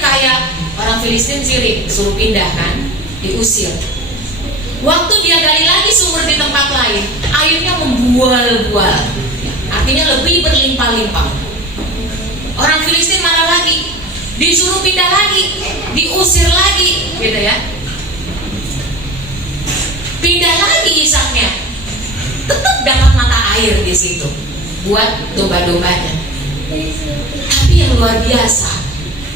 kaya, orang Filistin sirik, suruh pindah kan, diusir. Waktu dia gali lagi sumur di tempat lain, airnya membual-bual, artinya lebih berlimpah-limpah. Orang Filistin marah lagi, disuruh pindah lagi, diusir lagi, gitu ya. Pindah lagi Ishaknya, tetap dapat mata air di situ buat domba-dombanya. Tapi yang luar biasa,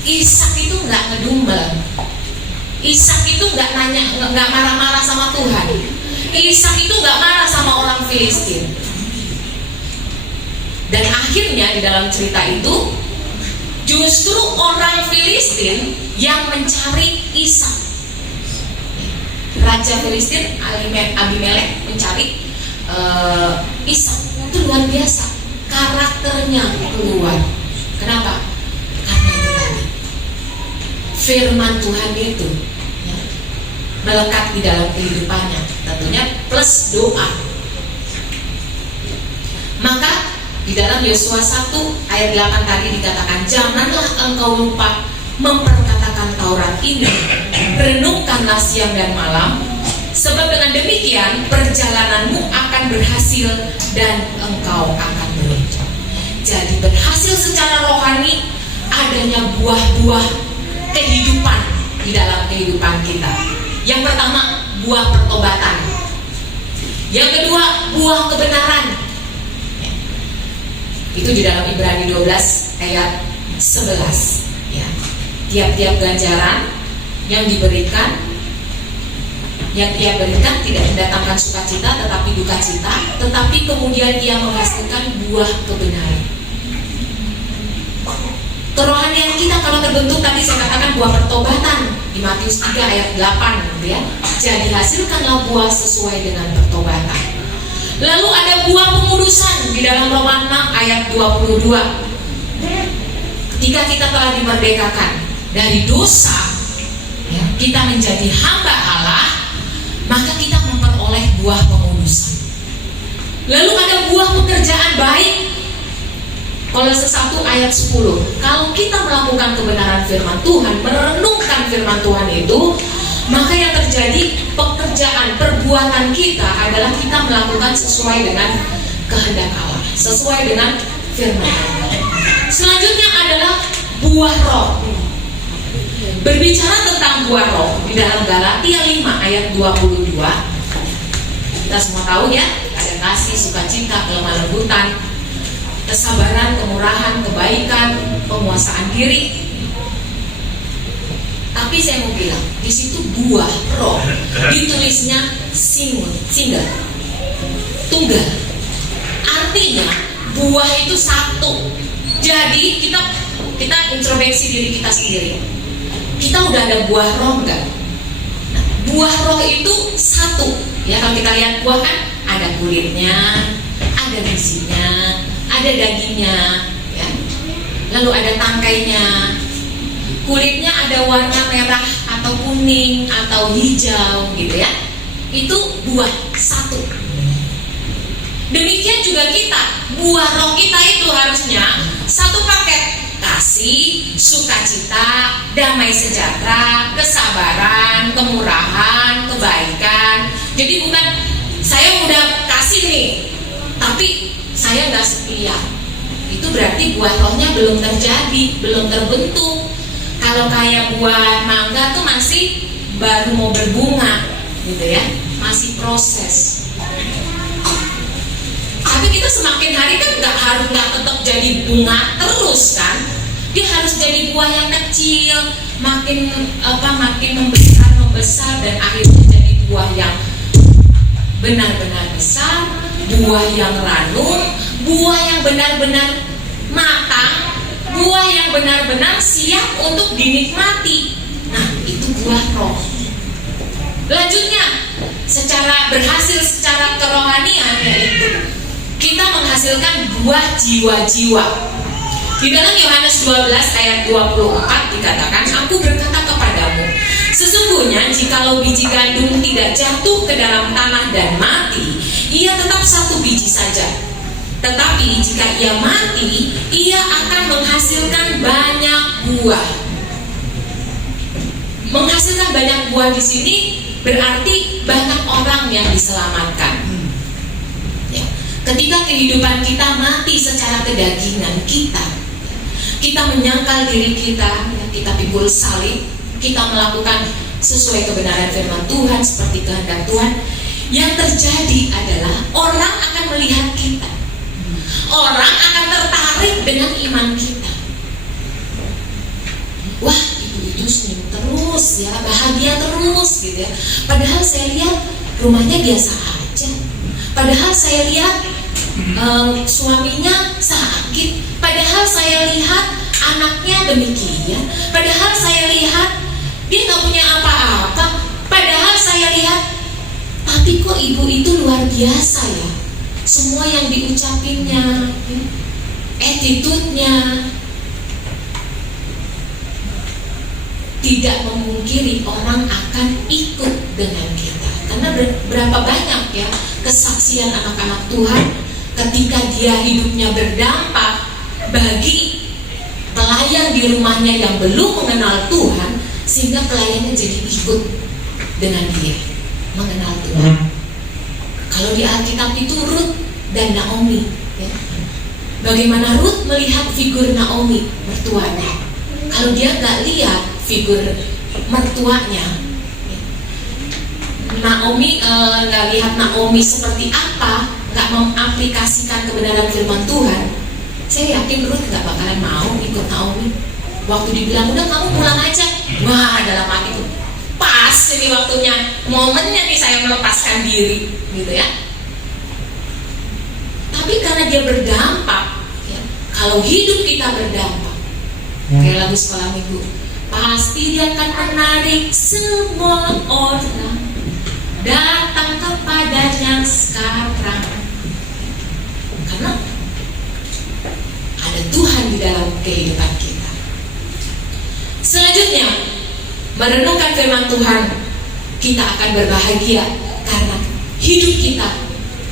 Ishak itu nggak ngedumel. Ishak itu nggak marah-marah sama Tuhan. Ishak itu nggak marah sama orang Filistin. Dan akhirnya di dalam cerita itu, justru orang Filistin yang mencari Ishak. Raja Filistin Abimelek mencari Ishak. Itu luar biasa, karakternya keluar. Kenapa? Karena itu tadi, firman Tuhan itu ya, melekat di dalam kehidupannya, tentunya plus doa. Maka di dalam Yosua 1 ayat 8 tadi dikatakan, janganlah engkau lupa memperkatakan Taurat ini, renungkanlah siang dan malam, sebab dengan demikian perjalananmu akan berhasil dan engkau akan beruntung. Jadi berhasil secara rohani, adanya buah-buah kehidupan di dalam kehidupan kita. Yang pertama, buah pertobatan. Yang kedua, buah kebenaran. Itu di dalam Ibrani 12 ayat 11 ya. Tiap-tiap ganjaran yang diberikan, yang ia berikan tidak mendatangkan sukacita tetapi duka cita, tetapi kemudian ia menghasilkan buah kebenaran. Kerohanian kita kalau terbentuk, tadi saya katakan buah pertobatan di Matius 3 ayat 8 gitu ya. Jadi hasilkanlah buah sesuai dengan pertobatan. Lalu ada buah pengudusan di dalam Roma 6 ayat 22. Ketika kita telah dimerdekakan dari dosa ya, kita menjadi hamba Allah, maka kita memperoleh buah pengudusan. Lalu ada buah pekerjaan baik. Kolose 1 ayat 10. Kalau kita melakukan kebenaran firman Tuhan, merenungkan firman Tuhan itu, maka yang terjadi pekerjaan, perbuatan kita adalah kita melakukan sesuai dengan kehendak Allah, sesuai dengan firman Allah. Selanjutnya adalah buah roh. Berbicara tentang buah roh di dalam Galatia 5 ayat 22, kita semua tahu ya, ada kasih, sukacita, kelemah lembutan, kesabaran, kemurahan, kebaikan, penguasaan diri. Tapi saya mau bilang, di situ buah roh ditulisnya single, tunggal. Artinya buah itu satu. Jadi kita introspeksi diri kita sendiri. Kita udah ada buah roh enggak? Nah, buah roh itu satu. Ya, kalau kita lihat buah kan ada kulitnya, ada bisinya, ada dagingnya, ya. Lalu ada tangkainya. Kulitnya ada warna merah atau kuning atau hijau gitu ya. Itu buah satu. Demikian juga kita, buah roh kita itu harusnya satu paket. Kasih, sukacita, damai sejahtera, kesabaran, kemurahan, kebaikan. Jadi bukan saya udah kasih nih, tapi saya nggak setia. Itu berarti buah rohnya belum terjadi, belum terbentuk. Kalau kayak buah mangga tuh masih baru mau berbunga, gitu ya, masih proses. Tapi kita semakin hari kan nggak tetap jadi bunga terus kan? Dia harus jadi buah yang kecil, makin membesar dan akhirnya jadi buah yang benar-benar besar, buah yang ranum, buah yang benar-benar matang, buah yang benar-benar siap untuk dinikmati. Nah, itu buah roh. Lanjutnya, berhasil secara kerohanian, yaitu kita menghasilkan buah jiwa-jiwa. Di dalam Yohanes 12 ayat 24 dikatakan, aku berkata kepadamu, sesungguhnya jikalau biji gandum tidak jatuh ke dalam tanah dan mati, ia tetap satu biji saja. Tetapi jika ia mati, ia akan menghasilkan banyak buah. Menghasilkan banyak buah di sini berarti banyak orang yang diselamatkan. Ya. Ketika kehidupan kita mati secara kedagingan kita menyangkal diri kita pikul salib, kita melakukan sesuai kebenaran firman Tuhan seperti kehendak Tuhan. Yang terjadi adalah orang akan melihat kita. Orang akan tertarik dengan iman kita. Wah, ibu senyum terus ya, bahagia terus gitu ya. Padahal saya lihat rumahnya biasa aja. Padahal saya lihat suaminya sakit. Padahal saya lihat anaknya demikian. Padahal saya lihat dia nggak punya apa-apa. Padahal saya lihat, tapi kok ibu itu luar biasa ya. Semua yang diucapinnya, attitude-nya, tidak memungkiri orang akan ikut dengan kita. Karena berapa banyak ya kesaksian anak-anak Tuhan ketika dia hidupnya berdampak bagi pelayan di rumahnya yang belum mengenal Tuhan, sehingga pelayannya jadi ikut dengan dia mengenal Tuhan. Kalau di Alkitab itu Ruth dan Naomi ya. Bagaimana Ruth melihat figur Naomi mertuanya. Kalau dia gak lihat figur mertuanya ya. Naomi gak lihat Naomi seperti apa, gak mengaplikasikan kebenaran firman Tuhan, saya yakin Ruth gak bakalan mau ikut Naomi. Waktu dibilang udah kamu pulang aja, wah dalam hatiku, pas ini waktunya, momennya nih saya melepaskan diri gitu ya. Tapi karena dia berdampak ya, kalau hidup kita berdampak kayak lagu sekolah minggu, pasti dia akan menarik semua orang datang kepadanya sekarang. Karena ada Tuhan di dalam kehidupan kita. Selanjutnya, merenungkan firman Tuhan, kita akan berbahagia karena hidup kita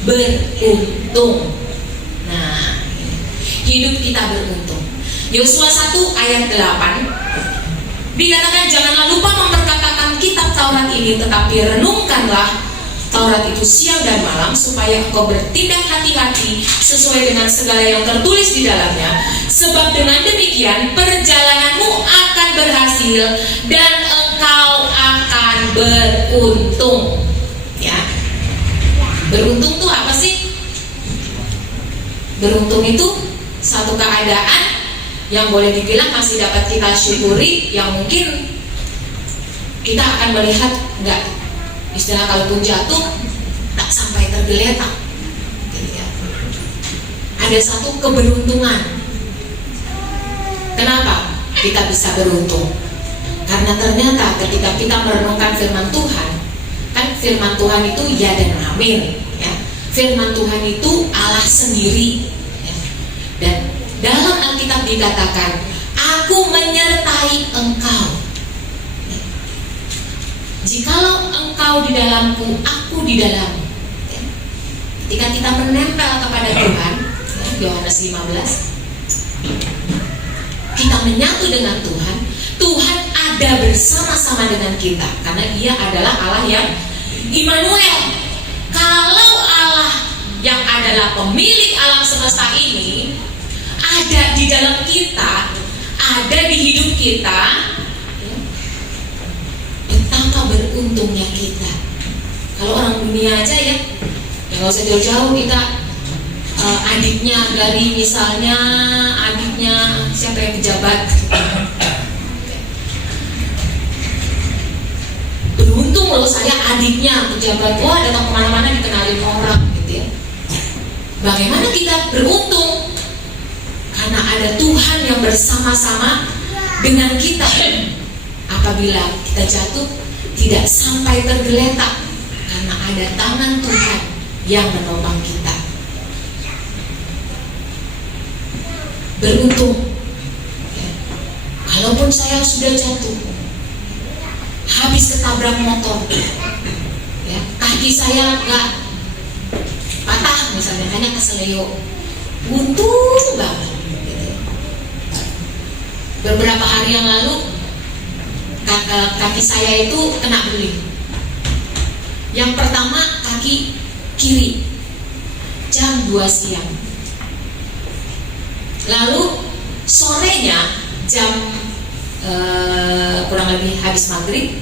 beruntung. Nah, hidup kita beruntung. Yosua 1 ayat 8 dikatakan, janganlah lupa memperkatakan kitab Taurat ini, tetapi renungkanlah Taurat itu siang dan malam, supaya engkau bertindak hati-hati sesuai dengan segala yang tertulis di dalamnya. Sebab dengan demikian perjalananmu akan berhasil dan engkau akan beruntung. Ya, beruntung itu apa sih? Beruntung itu satu keadaan yang boleh dibilang masih dapat kita syukuri, yang mungkin kita akan melihat enggak, istilah kalaupun jatuh tak sampai tergeletak gitu ya. Ada satu keberuntungan. Kenapa kita bisa beruntung? Karena ternyata ketika kita merenungkan firman Tuhan, kan firman Tuhan itu ya dan amin ya. Firman Tuhan itu Allah sendiri ya. Dan dalam Alkitab dikatakan, aku menyertai engkau. Jikalau engkau di dalamku, aku di dalammu. Ya. Ketika kita menempel kepada Tuhan, ya, Yohanes 15, kita menyatu dengan Tuhan, Tuhan ada bersama-sama dengan kita, karena Dia adalah Allah yang Immanuel. Kalau Allah yang adalah pemilik alam semesta ini ada di dalam kita, ada di hidup kita, betapa beruntungnya kita. Kalau orang dunia aja ya nggak usah jauh-jauh, kita adiknya dari misalnya adiknya siapa yang pejabat, beruntung loh saya adiknya pejabat, wah datang kemana-mana dikenalin orang gitu ya. Bagaimana kita beruntung? Karena ada Tuhan yang bersama-sama dengan kita. Apabila kita jatuh, tidak sampai tergeletak, karena ada tangan Tuhan yang menopang kita. Beruntung. Ya. Kalaupun saya sudah jatuh, habis ketabrak motor, ya, kaki saya nggak patah misalnya, hanya keseleo, untung banget. Gitu. Beberapa hari yang lalu kaki saya itu kena beling. Yang pertama kaki kiri, jam 2 siang. Lalu sorenya jam kurang lebih habis maghrib,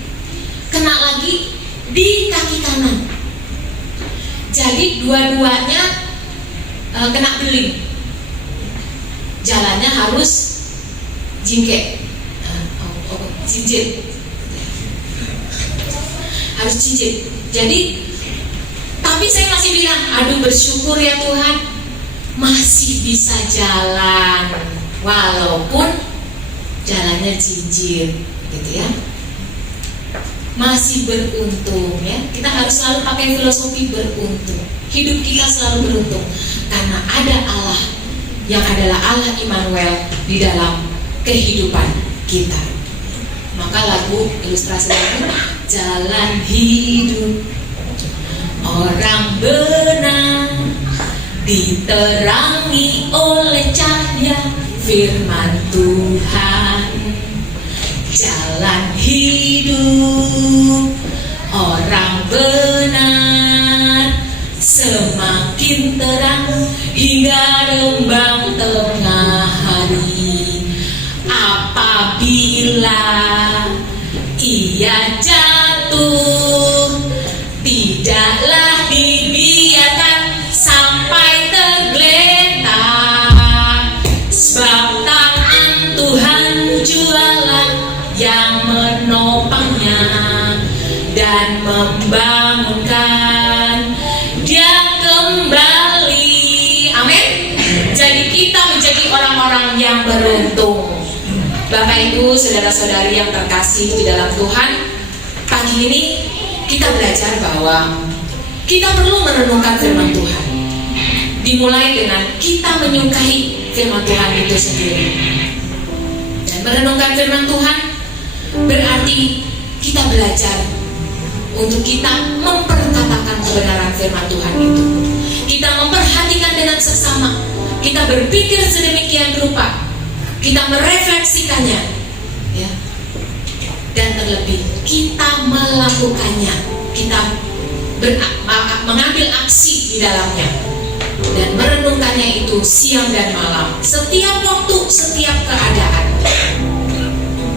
kena lagi di kaki kanan. Jadi dua-duanya kena beling. Jalannya harus jingkek, cincin, harus cincin. Jadi, tapi saya masih bilang, aduh bersyukur ya Tuhan, masih bisa jalan, walaupun jalannya cincin, gitu ya. Masih beruntung ya. Kita harus selalu pakai filosofi beruntung. Hidup kita selalu beruntung karena ada Allah yang adalah Allah Immanuel di dalam kehidupan kita. Maka lagu, ilustrasi lagu, jalan hidup orang benar diterangi oleh cahaya firman Tuhan. Jalan hidup orang benar semakin terang hingga rembang tengah hari. Apabila ia jatuh, tidaklah dibiarkan sampai tergeletak, sebab tangan Tuhan jualah yang menopangnya dan membangunkan dia kembali. Amin. Jadi kita menjadi orang-orang yang beruntung. Bapak Ibu, saudara-saudari yang terkasih di dalam Tuhan, pagi ini kita belajar bahwa kita perlu merenungkan firman Tuhan. Dimulai dengan kita menyukai firman Tuhan itu sendiri. Dan merenungkan firman Tuhan berarti kita belajar untuk kita memperkatakan kebenaran firman Tuhan itu. Kita memperhatikan dengan sesama. Kita berpikir sedemikian rupa. Kita merefleksikannya, ya. Dan terlebih kita melakukannya. Kita mengambil aksi di dalamnya dan merenungkannya itu siang dan malam, setiap waktu, setiap keadaan.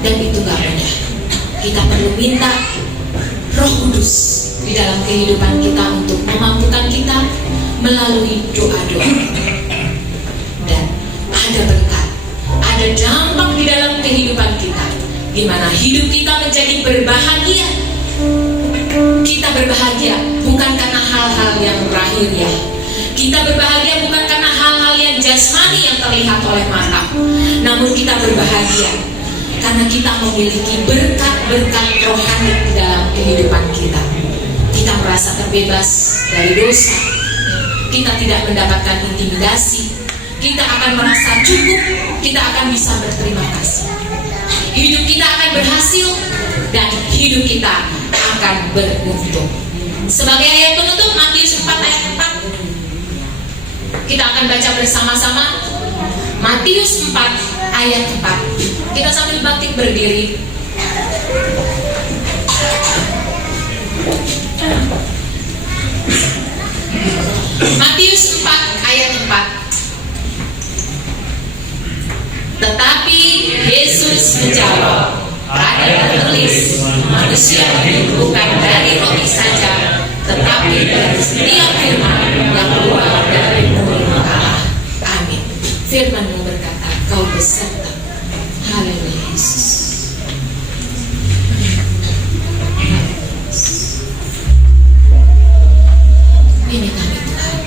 Dan itu gak mudah. Kita perlu minta Roh Kudus di dalam kehidupan kita untuk memampukan kita melalui doa-doa. Dan ada berkat, ada dampak di dalam kehidupan kita, di mana hidup kita menjadi berbahagia. Kita berbahagia bukan karena hal-hal yang terakhir ya. Kita berbahagia bukan karena hal-hal yang jasmani yang terlihat oleh mata, namun kita berbahagia karena kita memiliki berkat-berkat rohani di dalam kehidupan kita. Kita merasa terbebas dari dosa. Kita tidak mendapatkan intimidasi. Kita akan merasa cukup. Kita akan bisa berterima kasih. Hidup kita akan berhasil dan hidup kita akan beruntung. Sebagai ayat penutup, Matius 4 ayat 4. Kita akan baca bersama-sama Matius 4 ayat 4. Kita sambil bangkit berdiri. Matius 4 ayat 4. Tetapi Yesus menjawab, ada tertulis, manusia hidup bukan dari roti saja, tetapi dari setiap firman yang keluar dari mulut Allah. Amin. Firman-Mu berkata, Kau beserta. Haleluya Yesus. Ini kami Tuhan.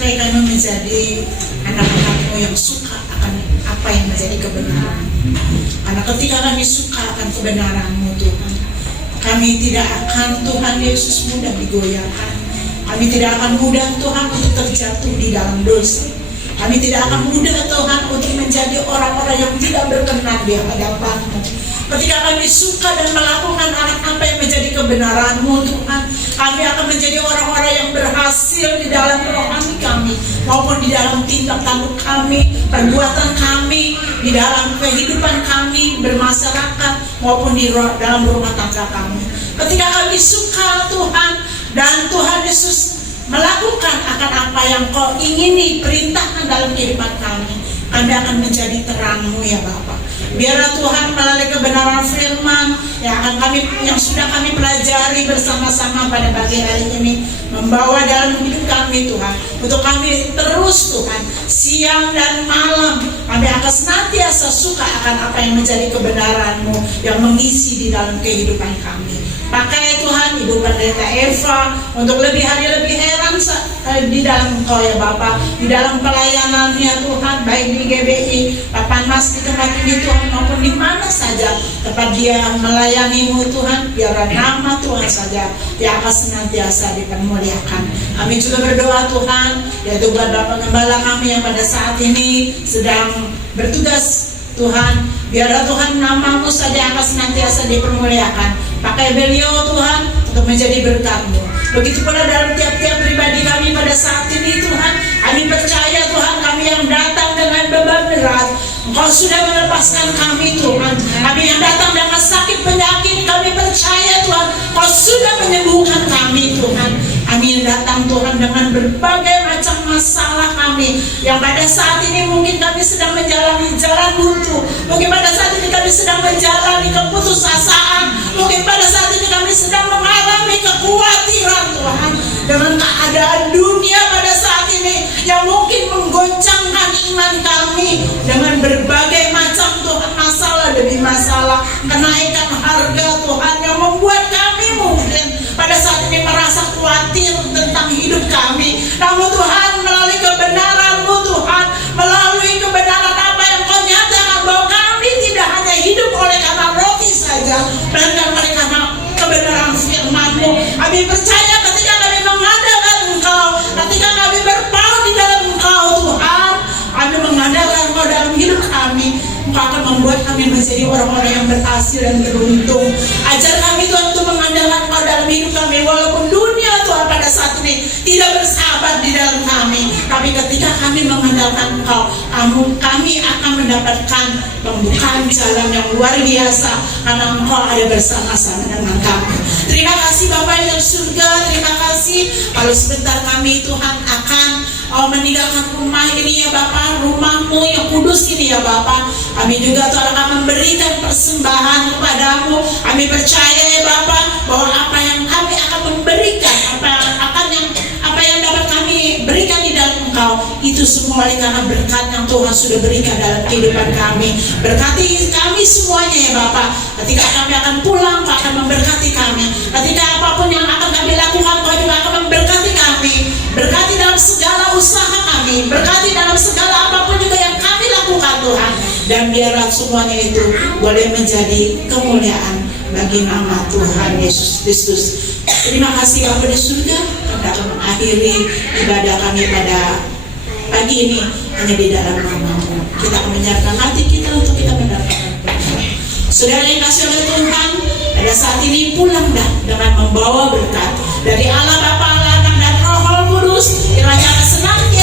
supaya kami menjadi anak-anak-Mu yang suka akan apa yang menjadi kebenaran. Karena ketika kami suka akan kebenaran-Mu Tuhan, kami tidak akan Tuhan Yesus mudah digoyahkan. Kami tidak akan mudah Tuhan untuk terjatuh di dalam dosa. Kami tidak akan mudah Tuhan untuk menjadi orang-orang yang tidak berkenan di hadapan-Mu. Ketika kami suka dan melakukan apa yang menjadi kebenaran-Mu Tuhan, kami akan menjadi orang-orang yang berhasil di dalam rohani kami, maupun di dalam tindak tanduk kami, perbuatan kami, di dalam kehidupan kami bermasyarakat, maupun di dalam rumah tangga kami. Ketika kami suka Tuhan, dan Tuhan Yesus melakukan akan apa yang Kau ingini perintahkan dalam kehidupan kami akan menjadi terang-Mu ya Bapa. Biarlah Tuhan melalui kebenaran firman yang sudah kami pelajari bersama-sama pada pagi hari ini, membawa dalam hidup kami Tuhan, untuk kami terus Tuhan siang dan malam kami akan senantiasa suka akan apa yang menjadi kebenaran-Mu yang mengisi di dalam kehidupan kami. Pakai Tuhan Ibu Pendeta Eva untuk lebih hari lebih heran di dalam Engkau ya Bapa, di dalam pelayanannya Tuhan, baik di GBI, Papan Mas di tempat ini Tuhan, maupun di mana saja tempat dia melayani-Mu Tuhan. Biarlah nama Tuhan saja yang akan senantiasa dipermuliakan. Kami juga berdoa Tuhan, yaitu buat Bapak Gembala kami yang pada saat ini sedang bertugas Tuhan, biarlah Tuhan nama-Mu saja akan senantiasa dipermuliakan. Pakai beliau Tuhan untuk menjadi berkat-Mu. Begitu pula dalam tiap-tiap pribadi kami pada saat ini Tuhan, kami percaya Tuhan, kami yang datang dengan beban berat, Engkau sudah melepaskan kami Tuhan. Kami yang datang dengan sakit penyakit, kami percaya Tuhan, Engkau sudah menyembuhkan kami Tuhan. Kami yang datang Tuhan dengan berbagai macam masalah kami, yang pada saat ini mungkin kami sedang menjalani jalan buntu, mungkin pada saat ini kami sedang menjalani keputusasaan, mungkin pada saat ini kami sedang mengalami kekhawatiran Tuhan, dengan keadaan dunia pada saat ini yang mungkin menggoncangkan iman kami, dengan berbagai macam Tuhan masalah demi masalah, kenaikan harga Tuhan yang membuat kami mungkin pada saat ini merasa khawatir tentang hidup kami. Namun Tuhan, melalui kebenaran-Mu Tuhan, melalui kebenaran apa yang Kau nyatakan, bahwa kami tidak hanya hidup oleh karena roti saja, melainkan oleh karena kebenaran firman-Mu. Kami percaya ketika kami mengandalkan Engkau, ketika kami berpaut di dalam Engkau Tuhan, kami mengandalkan Engkau dalam hidup kami, Engkau akan membuat kami menjadi orang-orang yang berhasil dan beruntung. Ajar kami Tuhan untuk mengandalkan Engkau dalam hidup kami, walaupun dunia Tuhan pada saat ini tidak bersahabat di dalam kami, tapi ketika kami mengandalkan Engkau, kami akan mendapatkan pembukaan jalan yang luar biasa, karena Engkau ada bersama-sama dengan kami. Terima kasih Bapak yang surga, terima kasih kalau sebentar kami Tuhan akan meninggalkan rumah ini ya Bapak, rumah-Mu yang kudus ini ya Bapak. Kami juga Tuhan akan memberikan persembahan kepadamu. Kami percaya ya Bapak, bahwa apa yang kami akan memberikan, apa yang dapat kami berikan di dalam Engkau, itu semua oleh karena berkat yang Tuhan sudah berikan dalam kehidupan kami. Berkati kami semuanya ya Bapak. Ketika kami akan pulang, Kau akan memberkati kami. Ketika apapun yang akan kami lakukan, Kau juga akan memberkati kami. Berkati dalam segala usaha kami, berkati dalam segala apapun juga yang kami lakukan Tuhan. Dan biarlah semuanya itu boleh menjadi kemuliaan bagi nama Tuhan Yesus Kristus. Terima kasih Bapa di surga, kami akan mengakhiri ibadah kami pada pagi ini hanya di dalam nama-Mu. Kita akan menyerahkan hati kita untuk kita mendapatkan berkat. Saudara yang kasih oleh Tuhan, pada saat ini pulang dah dengan membawa berkat dari Allah Bapa, Allah Anak dan Roh Kudus. Kiranya senantiasa